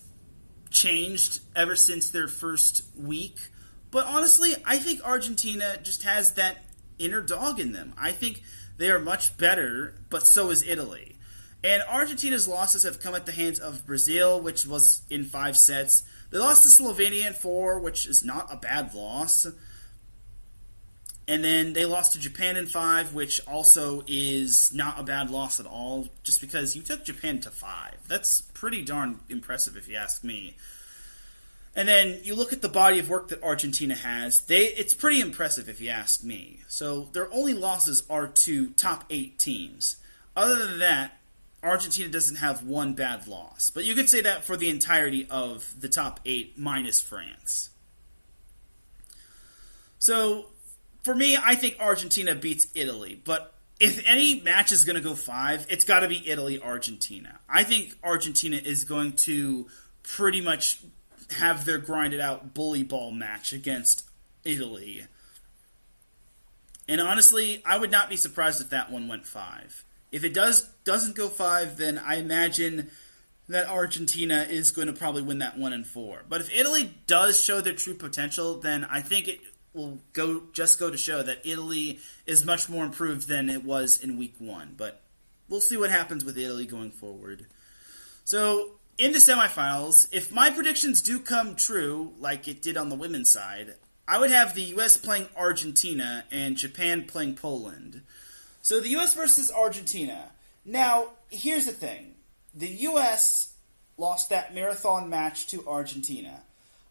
changed ever since their first week, but honestly, I think Argentina just has that inner dog in them. I think they are much better, but so is Italy. And Argentina's losses have come at the hands of Brazil, which was in 5 sets. They lost to Slovenia in 4, which is not a bad loss. And then they lost to Japan in 5, which also is not a bad loss at all, just because you took Japan to 5. That's pretty darn impressive if you ask me. And then you look at the body of work that Argentina has, it's pretty impressive if you ask me. So their only losses are to top 8 teams. Other than that, Argentina doesn't have one bad loss. But you could say that for the entirety of the top 8 minus France. So, for me, I think Argentina beats Italy. But if any match is going to go 5, it's got to be Italy-Argentina. I think Argentina is going to pretty much have their grinded out bully ball match against Italy. And honestly, I would not be surprised if that one went 5. If it doesn't go 5, then I imagine that Argentina is going to probably win that 1 in 4. But if Italy does show their true potential, then I think it will go to show that Italy is much more improved than it was in week 1. But we'll see what happens with Italy going forward. So, in the semifinals, if my predictions do come true, like it did on the women's side, I would have the U.S. playing Argentina and Japan playing Poland. So the U.S. versus Argentina. Now, here's the thing. The U.S. lost that marathon match to Argentina.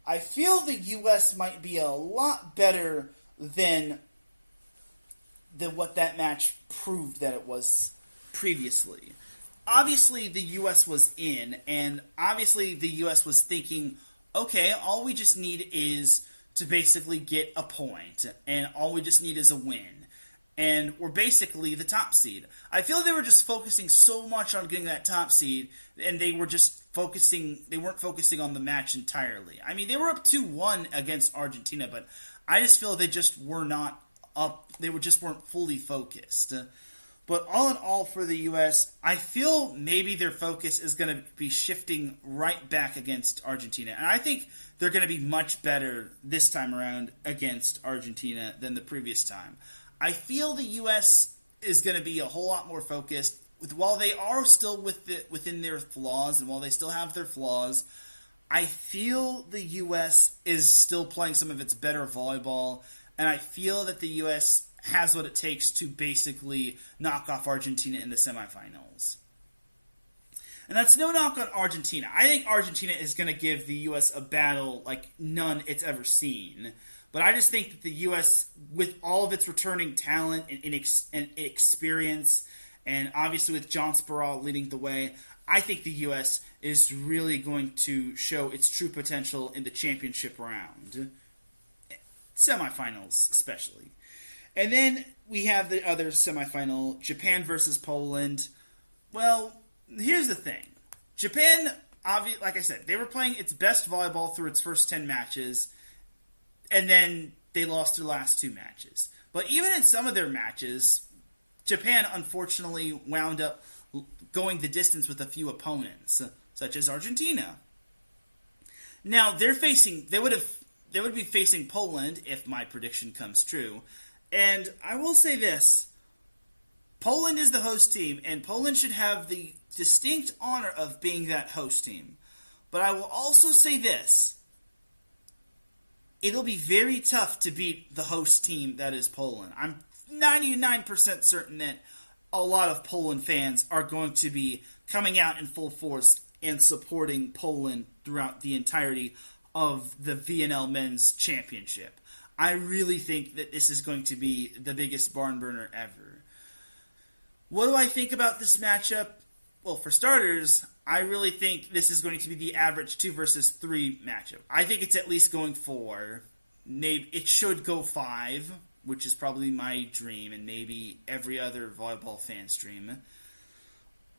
I feel the U.S. might be a lot better than what that match proved that it was previously. Obviously, the U.S. was in, and obviously the U.S. was thinking, okay, all we just need is to basically get a point, and all we just need is a win. And we're basically the top seed. I feel they were just focusing so much on getting that top seed, and they weren't focusing on the match entirely. I mean, they were up 2-1 against Argentina, but I just feel they just were not up, just weren't fully focused. But all in all for the U.S., I feel maybe their focus is going to be shifting right back against Argentina. And I think they're going to be much better this time around against Argentina than the previous time. I feel the U.S. is going to be a whole lot more focused. While they are still within their flaws, and while they still have their flaws, I feel the U.S. is still playing some of its better volleyball, and I feel that the U.S. has what it takes to basically knock off Argentina in the semifinals. And that's no knock on Argentina. I think Argentina is going to give the U.S. a battle like none it's ever seen. But I just think that the U.S., with all of its returning talent and experience, and obviously with John Spirall leading the way, I think the U.S. is really going to show its true potential in the championship round. Semifinals, especially. And then we have the other semifinal, Japan versus Poland. Well, here's the thing. Japan, like I said, they were playing its best volleyball through its first 10 matches, and then they lost their last 2 matches. But even in some of their matches, Japan unfortunately wound up going the distance with a few opponents, such as Argentina. Now they would be facing Poland if my prediction comes true. And I will say this: Poland is the host team, and Poland should have the distinct honor of being that host team. But I will also say this: it'll be very tough to beat the host team that is Poland. I'm 99% certain that a lot of Poland fans are going to be coming out in full force and supporting Poland throughout the entirety of the VNL Men's Championship. I really think that this is going to be the biggest barn burner ever. What do I think about this matchup? Well, for starters, I really think this is going to be the average 2 versus 3 matchup. I think it's at least going 4. Maybe it should go 5, which is probably my dream, and maybe every other volleyball fan's dream.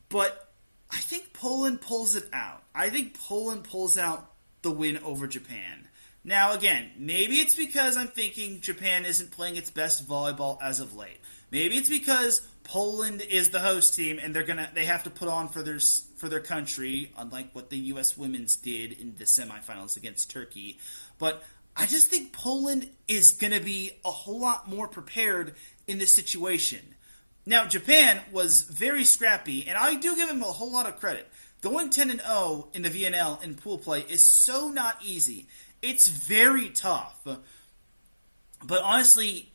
But I think Poland pulls it out. I think Poland pulls out the win over Japan. Now, again, maybe it's because I'm thinking Japan isn't playing its best volleyball as of late. Maybe it's because Poland is the host team and they have to put on for their country, unlike what the U.S. women's did in the semifinals against Turkey. But I just think Poland is going to be a whole lot more prepared in this situation. Now, Japan was very scrappy, and I do give them a whole lot of credit. Going 10-0 in the VNL in pool play is so not easy. It's very tough. But honestly,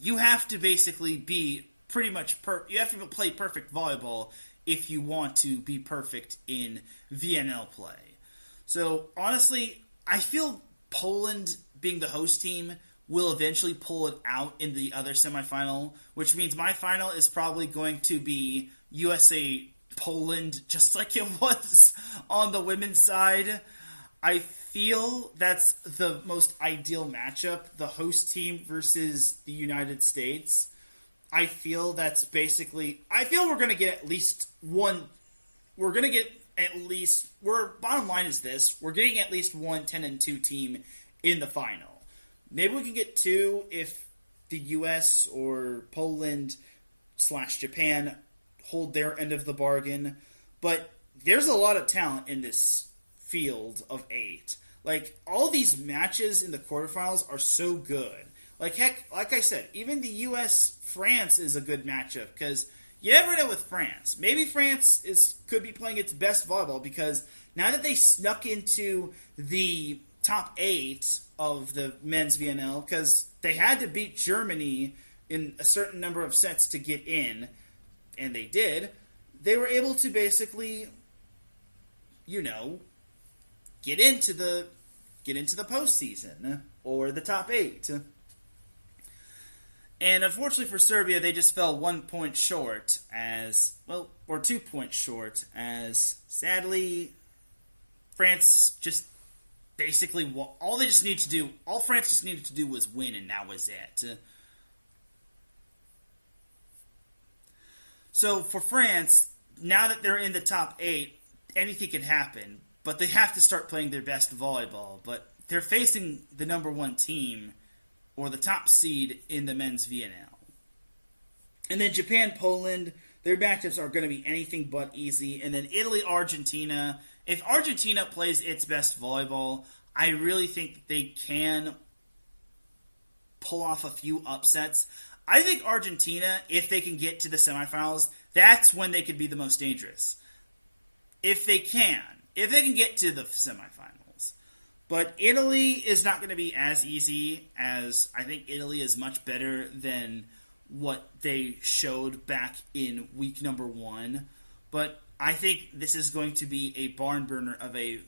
you have to basically be pretty much you have to play perfect volleyball if you want to be perfect in VNL play. So honestly, I feel Poland being the host team will eventually pull it out in the other semifinal, which means my final is probably going to be USA Poland, just like it was on the women's side. I feel that's the most ideal matchup, the host team versus the United States. I feel that's basically... I feel we're going to get at least one... We're going to get at least... Bottom line is this. We're getting at least one 10-2 team in the final. Maybe we can get 2 if the U.S. or Poland/Japan hold their end of the bargain. But there's a lot of talent in this field of 8. Like, all these matches in the quarterfinals are so good. Like, heck, like I said, even the U.S.-France is a good matchup, because you never know with France. Maybe France could be playing its best volleyball, because now that they snuck into the top 8 of the men's VNL, because they had to beat Germany in a certain number of sets to get in, and they did, they were able to basically, get into the postseason or the top 8. And unfortunately for Serbia, they just fell 1 point short or 2 points short, as sadly France just basically all France just needed to do was win, and that was it. So for France, now that they're in the top 8, anything can happen, but they have to start playing their best volleyball. But they're facing the number 1 team, or the top seed in the men's VNL. And then Japan, Poland, their matchups are going to be anything but easy. And then Italy, Argentina. If Argentina plays its best volleyball, I really think they can pull off a few upsets. I think Argentina, if they can get to the semifinals, that's when they could be the most dangerous. If they can get to the semifinals. But Italy is not going to be as easy, as I think Italy is much better than what they showed back in week number 1. But I think this is going to be a barn burner of a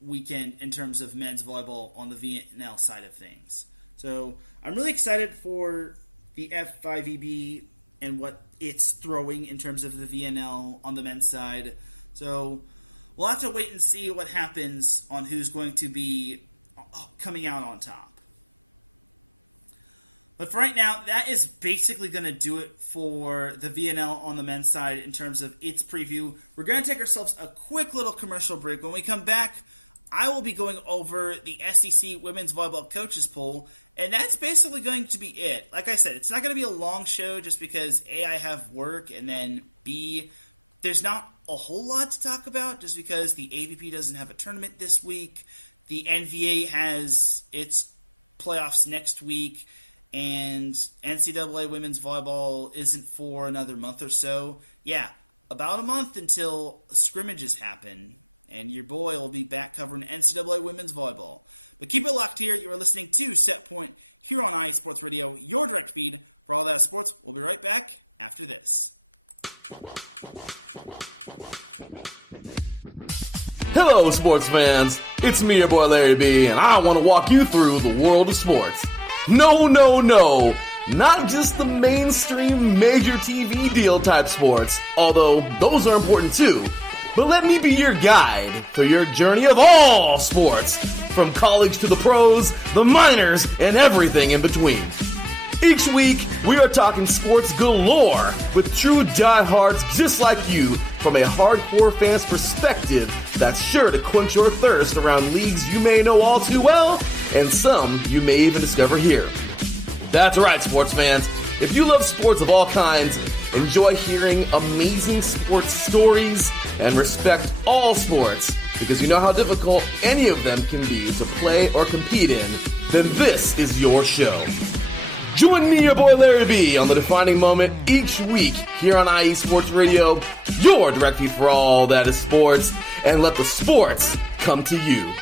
weekend in terms of men's volleyball on the VNL side of things. So I'm really excited for the F5EB and what it's throwing in terms of the VNL on the men's side. So we'll have to wait and see what happens on who's going to be coming out on top. But for right now, that is basically going to do it for the VNL on the men's side in terms of its preview. We're going to take ourselves a quick little commercial break. When we come back, I will be going over the SEC Women's Volleyball Coaches Poll, and that's basically going to be it. Like I said, it's not going to be a long show just because A, I have work, and then B, there's not a whole lot to talk about just because the AVP doesn't have a tournament this week. The NVA has its playoffs next week, and NCAA Women's Volleyball isn't for another month or so. Yeah, about a month until scrimmages happen, and your boy will be back covering NCAA Women's Volleyball. But keep it locked here. You are listening to Set Point here on IE Sports Radio, your direct feed for all that sports. We'll be right back after this. Hello, sports fans. It's me, your boy Larry B, and I want to walk you through the world of sports. No, not just the mainstream major TV deal type sports, although those are important too. But let me be your guide through your journey of all sports, from college to the pros, the minors, and everything in between. Each week, we are talking sports galore with true diehards just like you from a hardcore fan's perspective that's sure to quench your thirst around leagues you may know all too well and some you may even discover here. That's right, sports fans. If you love sports of all kinds, enjoy hearing amazing sports stories, and respect all sports because you know how difficult any of them can be to play or compete in, then this is your show. Join me, your boy Larry B, on the defining moment each week here on IE Sports Radio, your direct feed for all that is sports, and let the sports come to you.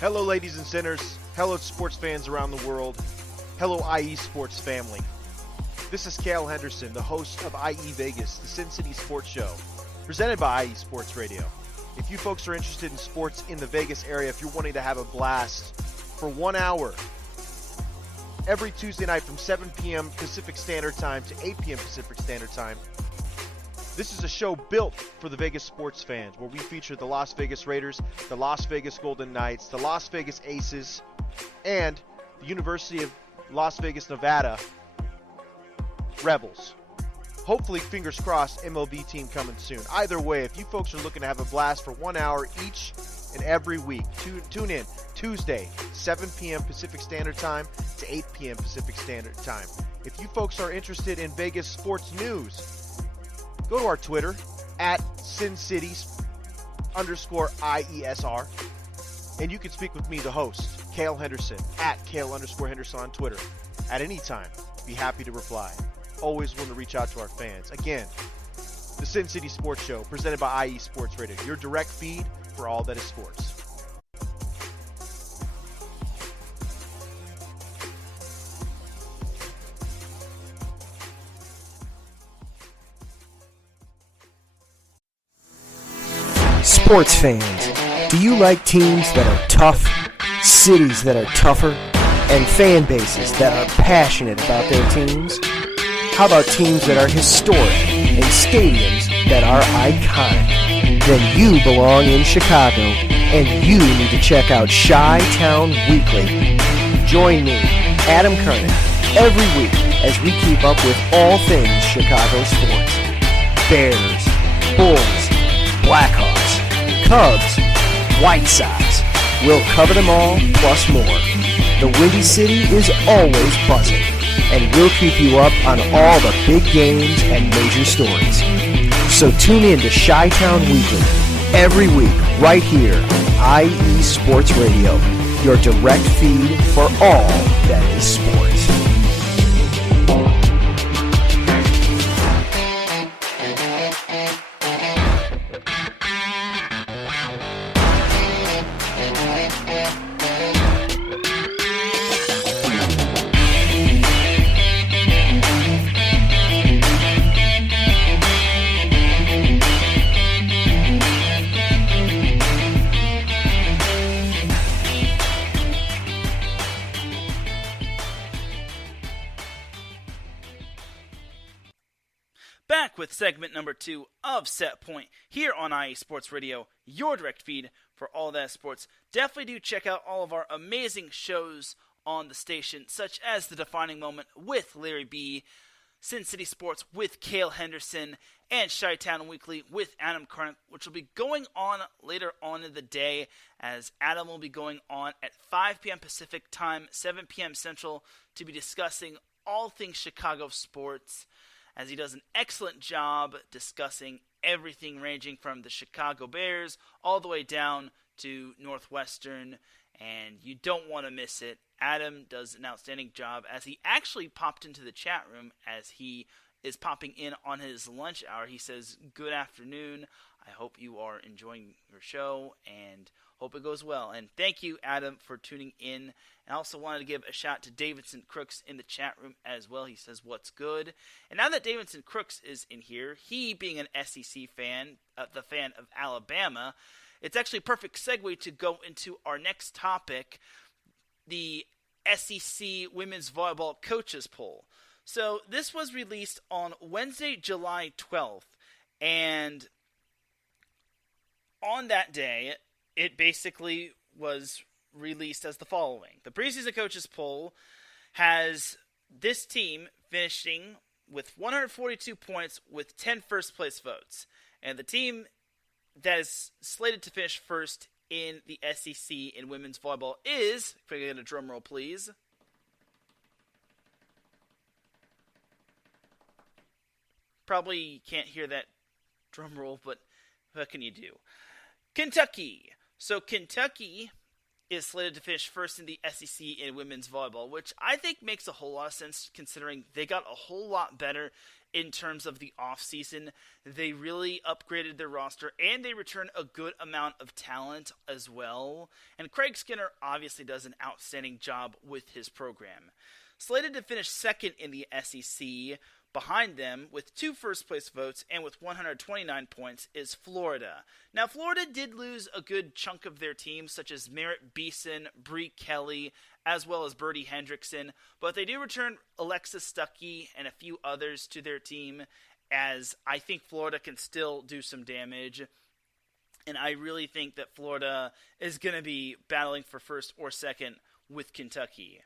Hello, ladies and sinners. Hello, sports fans around the world. Hello, IE Sports family. This is Cale Henderson, the host of IE Vegas, the Sin City Sports Show, presented by IE Sports Radio. If you folks are interested in sports in the Vegas area, if you're wanting to have a blast for 1 hour, every Tuesday night from 7 p.m. Pacific Standard Time to 8 p.m. Pacific Standard Time, this is a show built for the Vegas sports fans, where we feature the Las Vegas Raiders, the Las Vegas Golden Knights, the Las Vegas Aces, and the University of Las Vegas, Nevada Rebels. Hopefully, fingers crossed, MLB team coming soon. Either way, if you folks are looking to have a blast for 1 hour each and every week, tune in Tuesday, 7 p.m. Pacific Standard Time to 8 p.m. Pacific Standard Time. If you folks are interested in Vegas sports news, go to our Twitter at SinCities_IESR, and you can speak with me, the host, Cale Henderson, at Cale_Henderson on Twitter. At any time, be happy to reply. Always want to reach out to our fans. Again, the Sin City Sports Show, presented by IE Sports Radio, your direct feed for all that is sports. Sports fans, do you like teams that are tough, cities that are tougher, and fan bases that are passionate about their teams? How about teams that are historic and stadiums that are iconic? Then you belong in Chicago, and you need to check out Chi-Town Weekly. Join me, Adam Kernan, every week as we keep up with all things Chicago sports. Bears, Bulls, Blackhawks, Cubs, White Sox. We'll cover them all, plus more. The Windy City is always buzzing, and we'll keep you up on all the big games and major stories. So tune in to Chi-Town Weekly every week right here on IE Sports Radio, your direct feed for all that is sports. Back with segment number 2 of Set Point here on IE Sports Radio, your direct feed for all that sports. Definitely do check out all of our amazing shows on the station, such as The Defining Moment with Larry B., Sin City Sports with Cale Henderson, and Chi-Town Weekly with Adam Kernan, which will be going on later on in the day, as Adam will be going on at 5 p.m. Pacific Time, 7 p.m. Central, to be discussing all things Chicago sports, as he does an excellent job discussing everything ranging from the Chicago Bears all the way down to Northwestern, and you don't want to miss it. Adam does an outstanding job, as he actually popped into the chat room as he is popping in on his lunch hour. He says, "Good afternoon. I hope you are enjoying your show and hope it goes well." And thank you, Adam, for tuning in. I also wanted to give a shout to Davidson Crooks in the chat room as well. He says, "What's good?" And now that Davidson Crooks is in here, he being an SEC fan, the fan of Alabama, it's actually a perfect segue to go into our next topic, the SEC Women's Volleyball Coaches Poll. So this was released on Wednesday, July 12th, and on that day, it basically was released as the following. The preseason coaches poll has this team finishing with 142 points with 10 first place votes. And the team that is slated to finish first in the SEC in women's volleyball is, if I can get a drum roll please, probably can't hear that drum roll, but what can you do? Kentucky. So Kentucky is slated to finish first in the SEC in women's volleyball, which I think makes a whole lot of sense considering they got a whole lot better in terms of the offseason. They really upgraded their roster, and they returned a good amount of talent as well. And Craig Skinner obviously does an outstanding job with his program. Slated to finish second in the SEC, behind them, with 2 first-place votes and with 129 points, is Florida. Now, Florida did lose a good chunk of their team, such as Merritt Beeson, Bree Kelly, as well as Birdie Hendrickson, but they do return Alexis Stuckey and a few others to their team, as I think Florida can still do some damage. And I really think that Florida is going to be battling for first or second with Kentucky.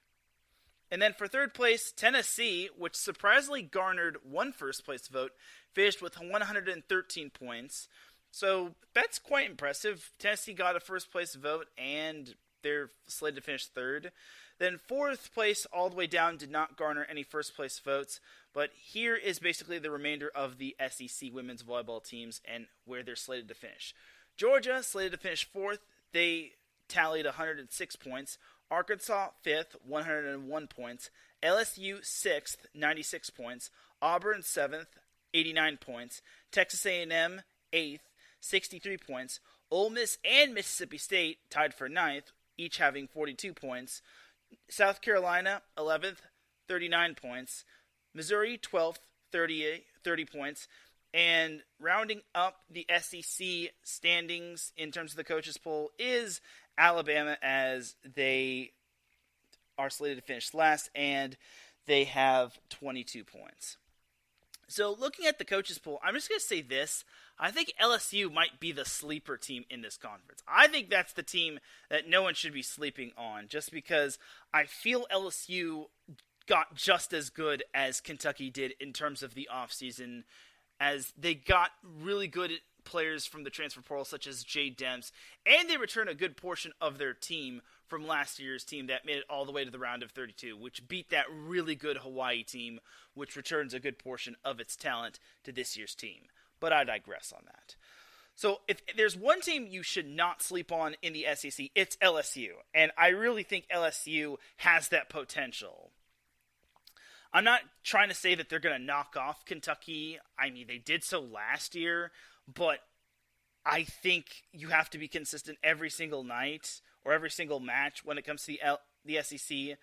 And then for third place, Tennessee, which surprisingly garnered one first-place vote, finished with 113 points. So that's quite impressive. Tennessee got a first-place vote, and they're slated to finish third. Then fourth place all the way down did not garner any first-place votes. But here is basically the remainder of the SEC women's volleyball teams and where they're slated to finish. Georgia, slated to finish fourth. They tallied 106 points. Arkansas, 5th, 101 points. LSU, 6th, 96 points. Auburn, 7th, 89 points. Texas A&M, 8th, 63 points. Ole Miss and Mississippi State tied for 9th, each having 42 points. South Carolina, 11th, 39 points. Missouri, 12th, 30 points. And rounding up the SEC standings in terms of the coaches poll is Alabama, as they are slated to finish last, and they have 22 points. So looking at the coaches poll, I'm just going to say this. I think LSU might be the sleeper team in this conference. I think that's the team that no one should be sleeping on, just because I feel LSU got just as good as Kentucky did in terms of the offseason, as they got really good players from the transfer portal, such as Jay Demps, and they returned a good portion of their team from last year's team that made it all the way to the round of 32, which beat that really good Hawaii team, which returns a good portion of its talent to this year's team. But I digress on that. So if there's one team you should not sleep on in the SEC, it's LSU. And I really think LSU has that potential. I'm not trying to say that they're going to knock off Kentucky. I mean, they did so last year, but I think you have to be consistent every single night or every single match when it comes to the SEC.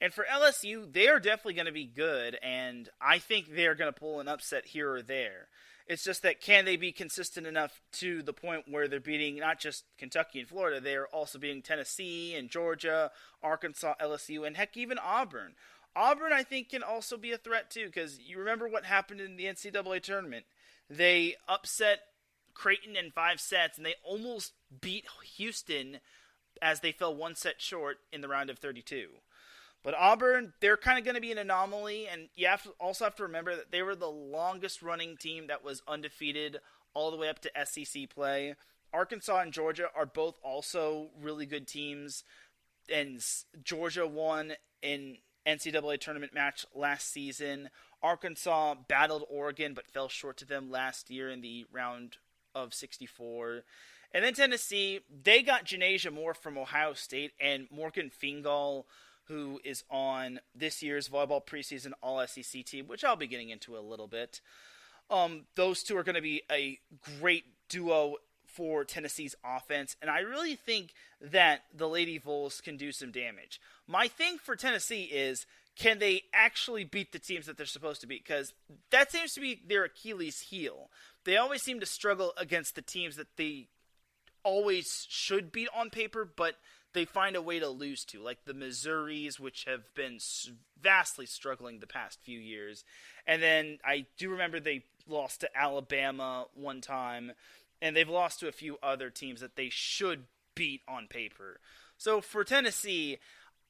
And for LSU, they are definitely going to be good, and I think they're going to pull an upset here or there. It's just that can they be consistent enough to the point where they're beating not just Kentucky and Florida, they're also beating Tennessee and Georgia, Arkansas, LSU, and heck, even Auburn. Auburn, I think, can also be a threat, too, because you remember what happened in the NCAA tournament. They upset Creighton in 5 sets, and they almost beat Houston as they fell 1 set short in the round of 32. But Auburn, they're kind of going to be an anomaly, and you also have to remember that they were the longest-running team that was undefeated all the way up to SEC play. Arkansas and Georgia are both also really good teams, and Georgia won in NCAA tournament match last season. Arkansas battled Oregon but fell short to them last year in the round of 64. And then Tennessee, they got Janasia Moore from Ohio State and Morgan Fingal, who is on this year's volleyball preseason All-SEC team, which I'll be getting into a little bit. Those two are going to be a great duo for Tennessee's offense, and I really think that the Lady Vols can do some damage. My thing for Tennessee is, can they actually beat the teams that they're supposed to beat? Because that seems to be their Achilles heel. They always seem to struggle against the teams that they always should beat on paper, but they find a way to lose to, like the Missouris, which have been vastly struggling the past few years. And then I do remember they lost to Alabama one time, and they've lost to a few other teams that they should beat on paper. So for Tennessee,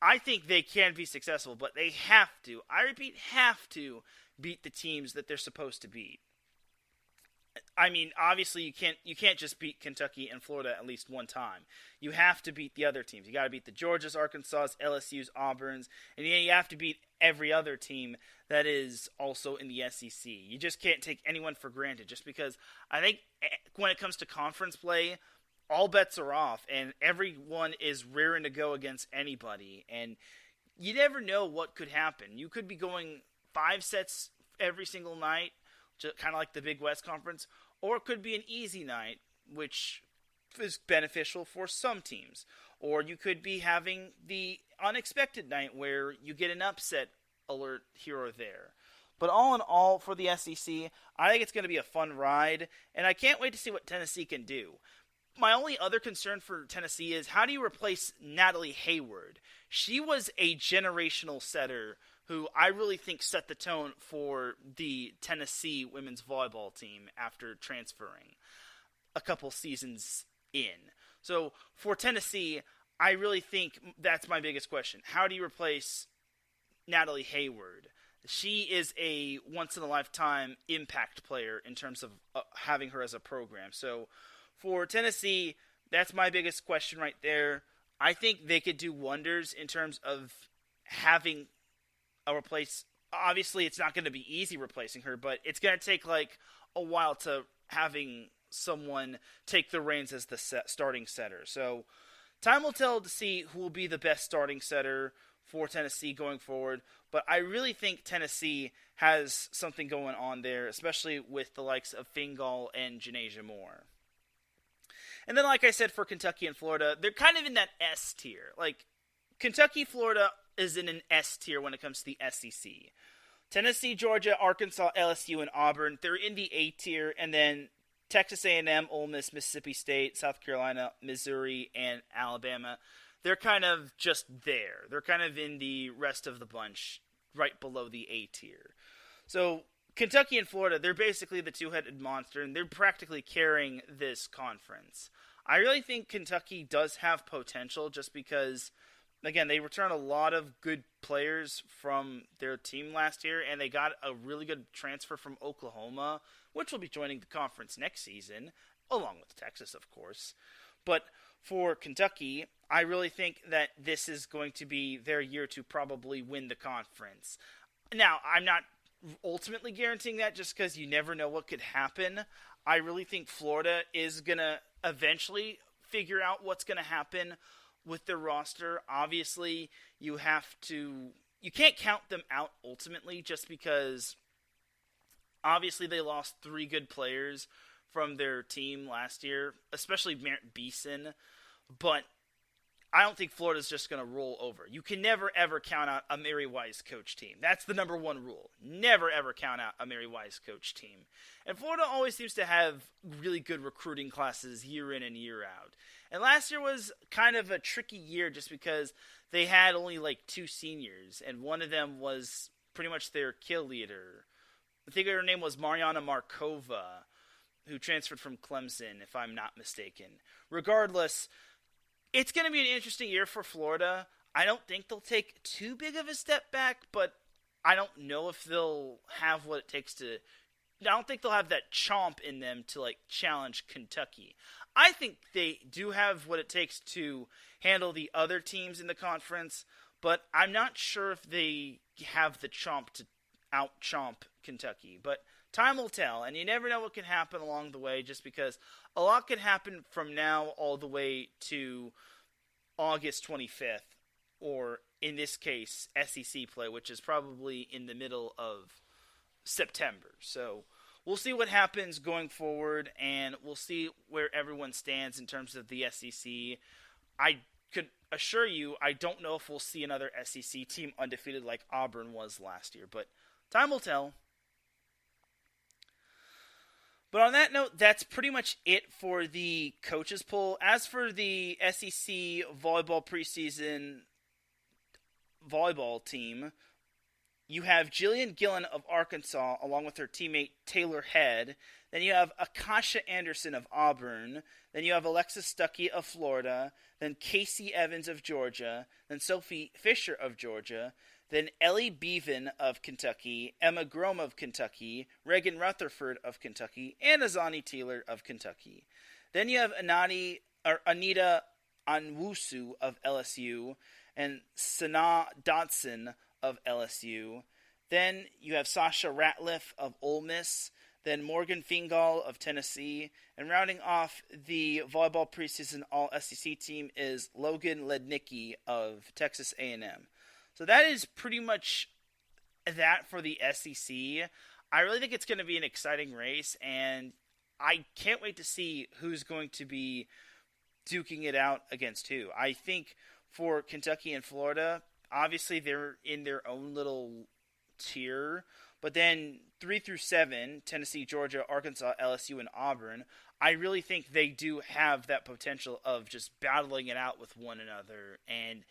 I think they can be successful, but they have to, I repeat, have to beat the teams that they're supposed to beat. I mean, obviously you can't just beat Kentucky and Florida at least one time. You have to beat the other teams. You got to beat the Georgias, Arkansas, LSU's, Auburns, and you have to beat every other team that is also in the SEC. You just can't take anyone for granted, just because I think when it comes to conference play, all bets are off, and everyone is raring to go against anybody, and you never know what could happen. You could be going 5 sets every single night, kind of like the Big West Conference, or it could be an easy night, which is beneficial for some teams. Or you could be having the unexpected night where you get an upset alert here or there. But all in all, for the SEC, I think it's going to be a fun ride, and I can't wait to see what Tennessee can do. My only other concern for Tennessee is, how do you replace Natalie Hayward? She was a generational setter who I really think set the tone for the Tennessee women's volleyball team after transferring a couple seasons in. So for Tennessee, I really think that's my biggest question. How do you replace Natalie Hayward. She is a once-in-a-lifetime impact player in terms of having her as a program. So for Tennessee, that's my biggest question right there. I think they could do wonders in terms of having a replace. Obviously, it's not going to be easy replacing her, but it's going to take like a while to having someone take the reins as the starting setter. So time will tell to see who will be the best starting setter for Tennessee going forward, but I really think Tennessee has something going on there, especially with the likes of Fingal and Janasia Moore. And then, like I said, for Kentucky and Florida, they're kind of in that S tier. Like, Kentucky, Florida is in an S tier when it comes to the SEC. Tennessee, Georgia, Arkansas, LSU, and Auburn, they're in the A tier, and then Texas A&M, Ole Miss, Mississippi State, South Carolina, Missouri, and Alabama, they're kind of just there. They're kind of in the rest of the bunch, right below the A tier. So Kentucky and Florida, they're basically the two-headed monster, and they're practically carrying this conference. I really think Kentucky does have potential just because, again, they returned a lot of good players from their team last year, and they got a really good transfer from Oklahoma, which will be joining the conference next season, along with Texas, of course. But for Kentucky, I really think that this is going to be their year to probably win the conference. Now, I'm not ultimately guaranteeing that just because you never know what could happen. I really think Florida is going to eventually figure out what's going to happen with their roster. Obviously, you can't count them out ultimately just because obviously they lost 3 good players from their team last year, especially Merritt Beeson, but I don't think Florida's just going to roll over. You can never, ever count out a Mary Wise coach team. That's the number one rule. Never, ever count out a Mary Wise coach team. And Florida always seems to have really good recruiting classes year in and year out. And last year was kind of a tricky year just because they had only like 2 seniors, and one of them was pretty much their kill leader. I think her name was Mariana Markova, who transferred from Clemson, if I'm not mistaken. Regardless, it's going to be an interesting year for Florida. I don't think they'll take too big of a step back, but I don't know if they'll have what it takes to... I don't think they'll have that chomp in them to like challenge Kentucky. I think they do have what it takes to handle the other teams in the conference, but I'm not sure if they have the chomp to out-chomp Kentucky. But time will tell, and you never know what can happen along the way just because a lot can happen from now all the way to August 25th, or in this case, SEC play, which is probably in the middle of September. So we'll see what happens going forward, and we'll see where everyone stands in terms of the SEC. I could assure you, I don't know if we'll see another SEC team undefeated like Auburn was last year, but time will tell. But on that note, that's pretty much it for the coaches poll. As for the SEC volleyball preseason volleyball team, you have Jillian Gillen of Arkansas along with her teammate Taylor Head. Then you have Akasha Anderson of Auburn. Then you have Alexis Stuckey of Florida. Then Casey Evans of Georgia. Then Sophie Fisher of Georgia. Then Ellie Bevan of Kentucky, Emma Grom of Kentucky, Reagan Rutherford of Kentucky, and Azani Taylor of Kentucky. Then you have Anita Anwusu of LSU and Sana Dodson of LSU. Then you have Sasha Ratliff of Ole Miss. Then Morgan Fingal of Tennessee. And rounding off the volleyball preseason All-SEC team is Logan Lednicki of Texas A&M. So that is pretty much that for the SEC. I really think it's going to be an exciting race, and I can't wait to see who's going to be duking it out against who. I think for Kentucky and Florida, obviously they're in their own little tier, but then 3 through 7, Tennessee, Georgia, Arkansas, LSU, and Auburn, I really think they do have that potential of just battling it out with one another, and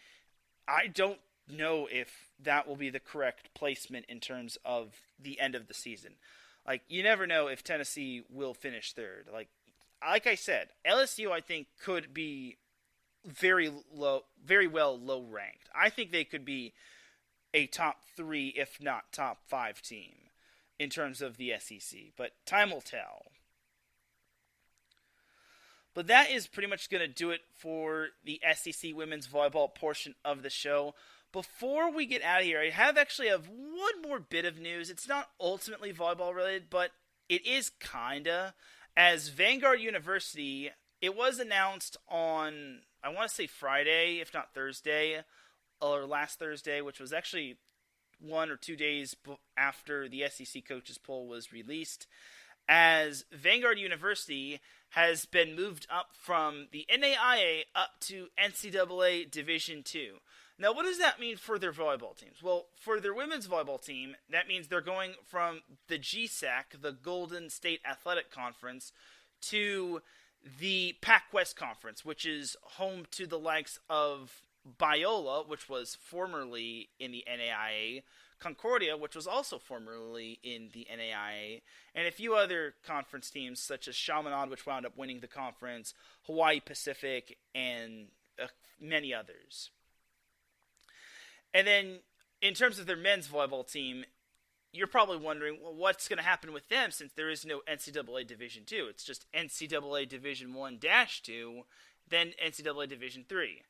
I don't know if that will be the correct placement in terms of the end of the season. Like, you never know if Tennessee will finish third. Like I said, LSU I think could be very well low ranked. I think they could be a top 3, if not top 5 team in terms of the SEC. But time will tell. But that is pretty much going to do it for the SEC women's volleyball portion of the show. Before we get out of here, I have one more bit of news. It's not ultimately volleyball related, but it is kinda. As Vanguard University, it was announced on, I want to say Friday, if not Thursday, or last Thursday, which was actually 1 or 2 days after the SEC coaches poll was released, as Vanguard University has been moved up from the NAIA up to NCAA Division II. Now, what does that mean for their volleyball teams? Well, for their women's volleyball team, that means they're going from the GSAC, the Golden State Athletic Conference, to the Pac-West Conference, which is home to the likes of Biola, which was formerly in the NAIA, Concordia, which was also formerly in the NAIA, and a few other conference teams such as Chaminade, which wound up winning the conference, Hawaii Pacific, and many others. And then, in terms of their men's volleyball team, you're probably wondering, well, what's going to happen with them since there is no NCAA Division II? It's just NCAA Division 1-2, then NCAA Division 3.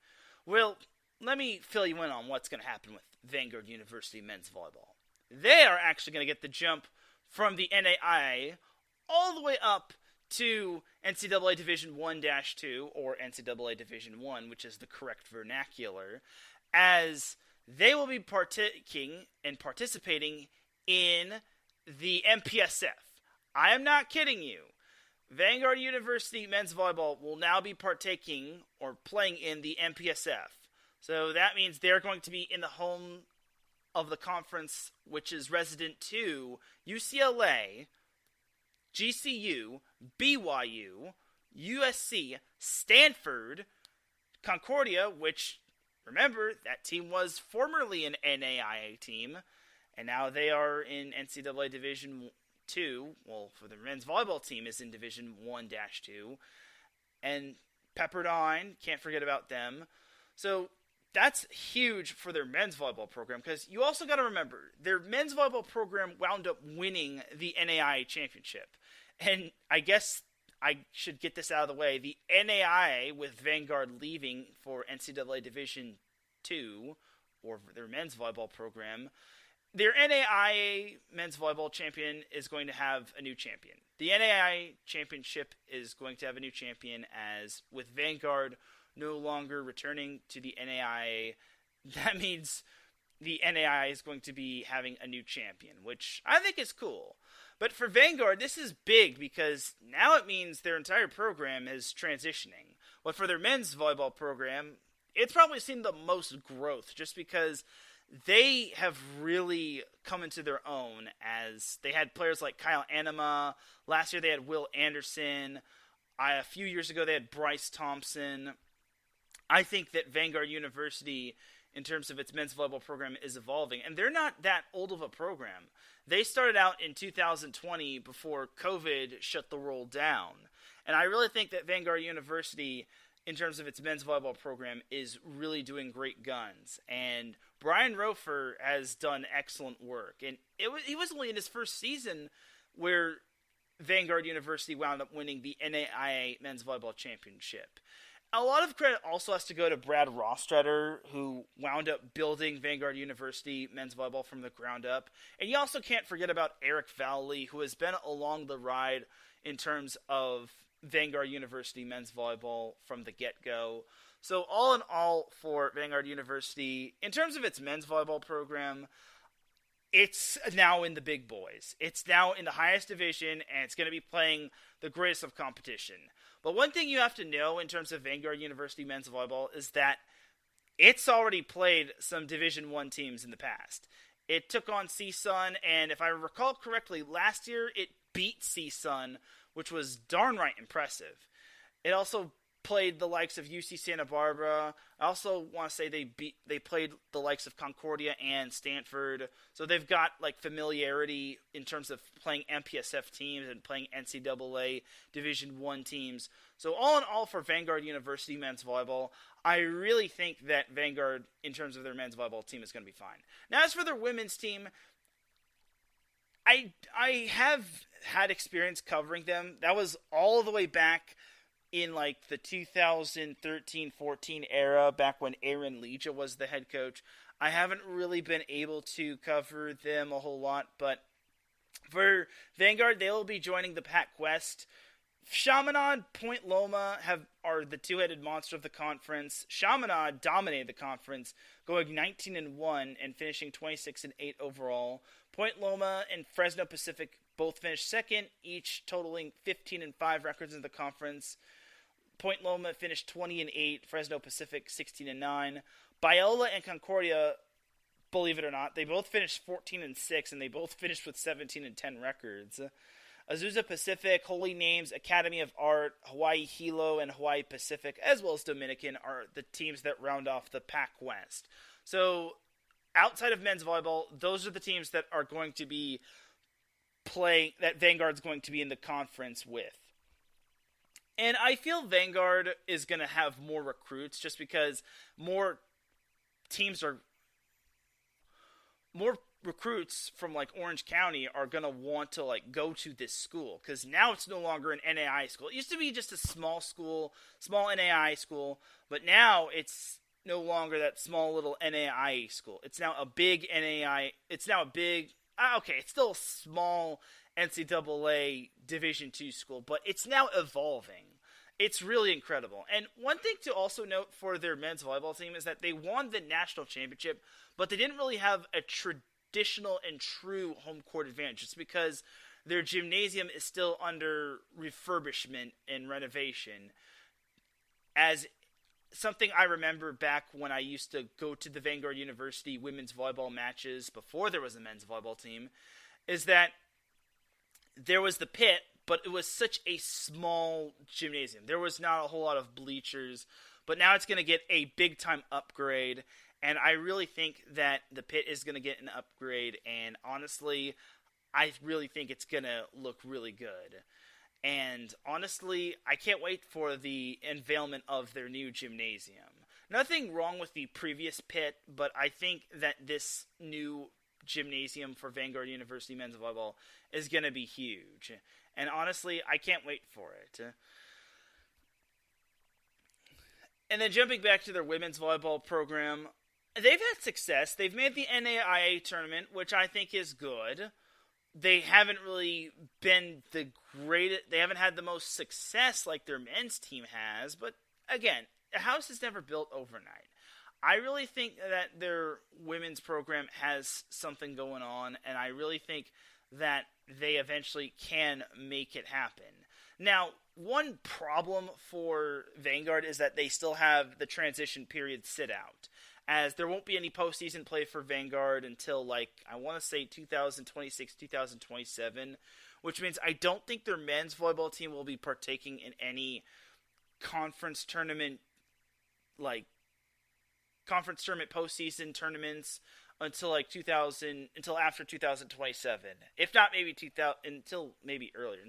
Well, let me fill you in on what's going to happen with Vanguard University men's volleyball. They are actually going to get the jump from the NAIA all the way up to NCAA Division 1-2, or NCAA Division 1, which is the correct vernacular, as they will be participating in the MPSF. I am not kidding you. Vanguard University men's volleyball will now be partaking or playing in the MPSF. So that means they're going to be in the home of the conference, which is resident to UCLA, GCU, BYU, USC, Stanford, Concordia, which, remember, that team was formerly an NAIA team, and now they are in NCAA Division 2. Well, for the men's volleyball team is in Division 1-2. And Pepperdine, can't forget about them. So that's huge for their men's volleyball program, because you also got to remember, their men's volleyball program wound up winning the NAIA championship. And I guess I should get this out of the way. The NAIA, with Vanguard leaving for NCAA Division II, or their men's volleyball program, their NAIA men's volleyball champion is going to have a new champion. The NAIA championship is going to have a new champion, as with Vanguard no longer returning to the NAIA, that means the NAIA is going to be having a new champion, which I think is cool. But for Vanguard, this is big because now it means their entire program is transitioning. But for their men's volleyball program, it's probably seen the most growth just because they have really come into their own, as they had players like Kyle Anima. Last year they had Will Anderson. A few years ago they had Bryce Thompson. I think that Vanguard University, in terms of its men's volleyball program, is evolving. And they're not that old of a program. They started out in 2020 before COVID shut the world down. And I really think that Vanguard University, in terms of its men's volleyball program, is really doing great guns. And Brian Rofer has done excellent work. And he was only in his first season where Vanguard University wound up winning the NAIA men's volleyball championship. A lot of credit also has to go to Brad Rostratter, who wound up building Vanguard University men's volleyball from the ground up. And you also can't forget about Eric Valley, who has been along the ride in terms of Vanguard University men's volleyball from the get-go. So all in all, for Vanguard University, in terms of its men's volleyball program, it's now in the big boys. It's now in the highest division, and it's going to be playing the greatest of competition. But one thing you have to know in terms of Vanguard University men's volleyball is that it's already played some Division I teams in the past. It took on CSUN, and if I recall correctly, last year it beat CSUN, which was darn right impressive. It also played the likes of UC Santa Barbara. I also want to say they played the likes of Concordia and Stanford. So they've got like familiarity in terms of playing MPSF teams and playing NCAA Division I teams. So all in all, for Vanguard University men's volleyball, I really think that Vanguard, in terms of their men's volleyball team, is going to be fine. Now, as for their women's team, I have had experience covering them. That was all the way back in like the 2013-14 era, back when Aaron Leja was the head coach. I haven't really been able to cover them a whole lot, but for Vanguard, they will be joining the Pac West. Chaminade, Point Loma are the two-headed monster of the conference. Chaminade dominated the conference, going 19-1 and finishing 26-8 overall. Point Loma and Fresno Pacific both finished second, each totaling 15-5 records in the conference. Point Loma finished 20-8, Fresno Pacific 16-9. Biola and Concordia, believe it or not, they both finished 14-6, and they both finished with 17-10 records. Azusa Pacific, Holy Names, Academy of Art, Hawaii Hilo, and Hawaii Pacific, as well as Dominican, are the teams that round off the Pac West. So, outside of men's volleyball, those are the teams that are going to be playing, that Vanguard's going to be in the conference with. And I feel Vanguard is going to have more recruits just because more recruits from like Orange County are going to want to like go to this school, because now it's no longer an NAIA school. It used to be just a small school, small NAIA school, but now it's no longer that small little NAIA school. It's now a big NAIA. It's now a big, it's still a small NCAA Division II school, but it's now evolving. It's really incredible. And one thing to also note for their men's volleyball team is that they won the national championship, but they didn't really have a traditional and true home court advantage. It's because their gymnasium is still under refurbishment and renovation. As something I remember back when I used to go to the Vanguard University women's volleyball matches before there was a men's volleyball team, is that there was the pit, but it was such a small gymnasium. There was not a whole lot of bleachers, but now it's going to get a big-time upgrade, and I really think that the pit is going to get an upgrade, and honestly, I really think it's going to look really good. And honestly, I can't wait for the unveilment of their new gymnasium. Nothing wrong with the previous pit, but I think that this new gymnasium for Vanguard University men's volleyball is going to be huge. And honestly, I can't wait for it. And then jumping back to their women's volleyball program, they've had success. They've made the NAIA tournament, which I think is good. They haven't really been the greatest. They haven't had the most success like their men's team has. But again, a house is never built overnight. I really think that their women's program has something going on, and I really think that they eventually can make it happen. Now, one problem for Vanguard is that they still have the transition period sit out, as there won't be any postseason play for Vanguard until, I want to say 2026, 2027, which means I don't think their men's volleyball team will be partaking in any conference tournament postseason tournaments until after 2027. If not, maybe until maybe earlier.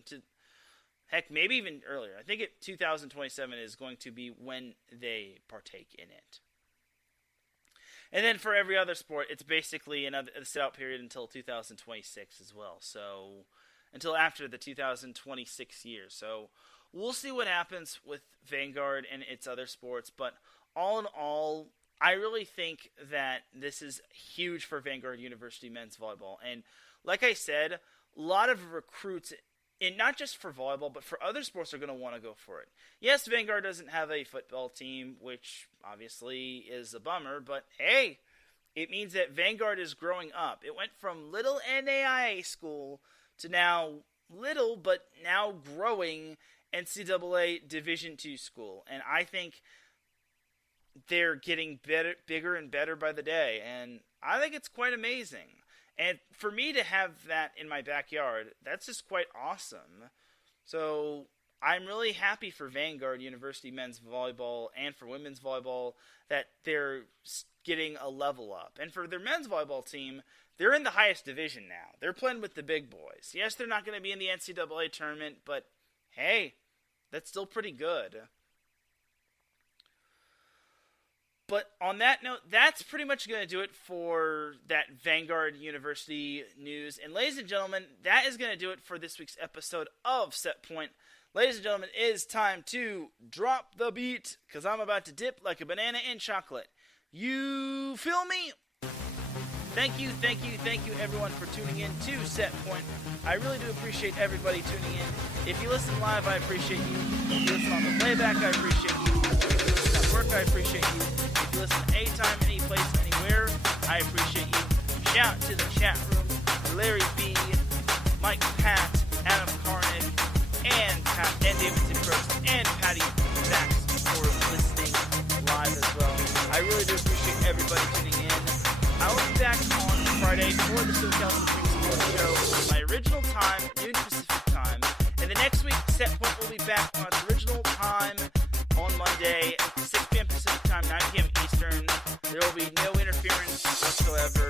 Maybe even earlier. I think 2027 is going to be when they partake in it. And then for every other sport, it's basically a sit-out period until 2026 as well. So until after the 2026 year. So we'll see what happens with Vanguard and its other sports. But all in all, I really think that this is huge for Vanguard University men's volleyball. And like I said, a lot of recruits, and not just for volleyball, but for other sports, are going to want to go for it. Yes, Vanguard doesn't have a football team, which obviously is a bummer, but hey, it means that Vanguard is growing up. It went from little NAIA school to now little, but now growing NCAA Division II school. And I think they're getting bigger and better by the day, and I think it's quite amazing. And for me to have that in my backyard, that's just quite awesome. So I'm really happy for Vanguard University men's volleyball and for women's volleyball that they're getting a level up. And for their men's volleyball team, they're in the highest division now. They're playing with the big boys. Yes, they're not going to be in the NCAA tournament, but hey, that's still pretty good. But on that note, that's pretty much going to do it for that Vanguard University news. And ladies and gentlemen, that is going to do it for this week's episode of Set Point. Ladies and gentlemen, it is time to drop the beat, because I'm about to dip like a banana in chocolate. You feel me? Thank you, everyone, for tuning in to Set Point. I really do appreciate everybody tuning in. If you listen live, I appreciate you. If you listen on the playback, I appreciate you. If you listen at work, I appreciate you. If you listen anytime, any place, anywhere, I appreciate you. Shout to the chat room, Larry B, Mike Pat, Adam Carnage, and Davidson Gross, and Patty Sachs for listening live as well. I really do appreciate everybody tuning in. I will be back on Friday for the SoCal Sports Show on my original time, noon Pacific time. And the next week, Set Point will be back on its original time on Monday, 6 p.m. Pacific time, 9 p.m. Eastern. There will be no interference whatsoever.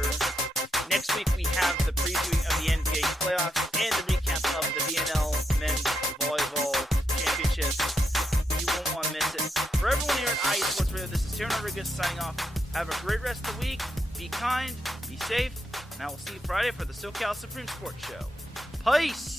Next week, we have the previewing of the NBA playoffs and the recap of the VNL Men's Volleyball Championships. You won't want to miss it. For everyone here at IE Sports Radio, this is Teran Rodriguez signing off. Have a great rest of the week. Be kind, be safe, and I will see you Friday for the SoCal Supreme Sports Show. Peace!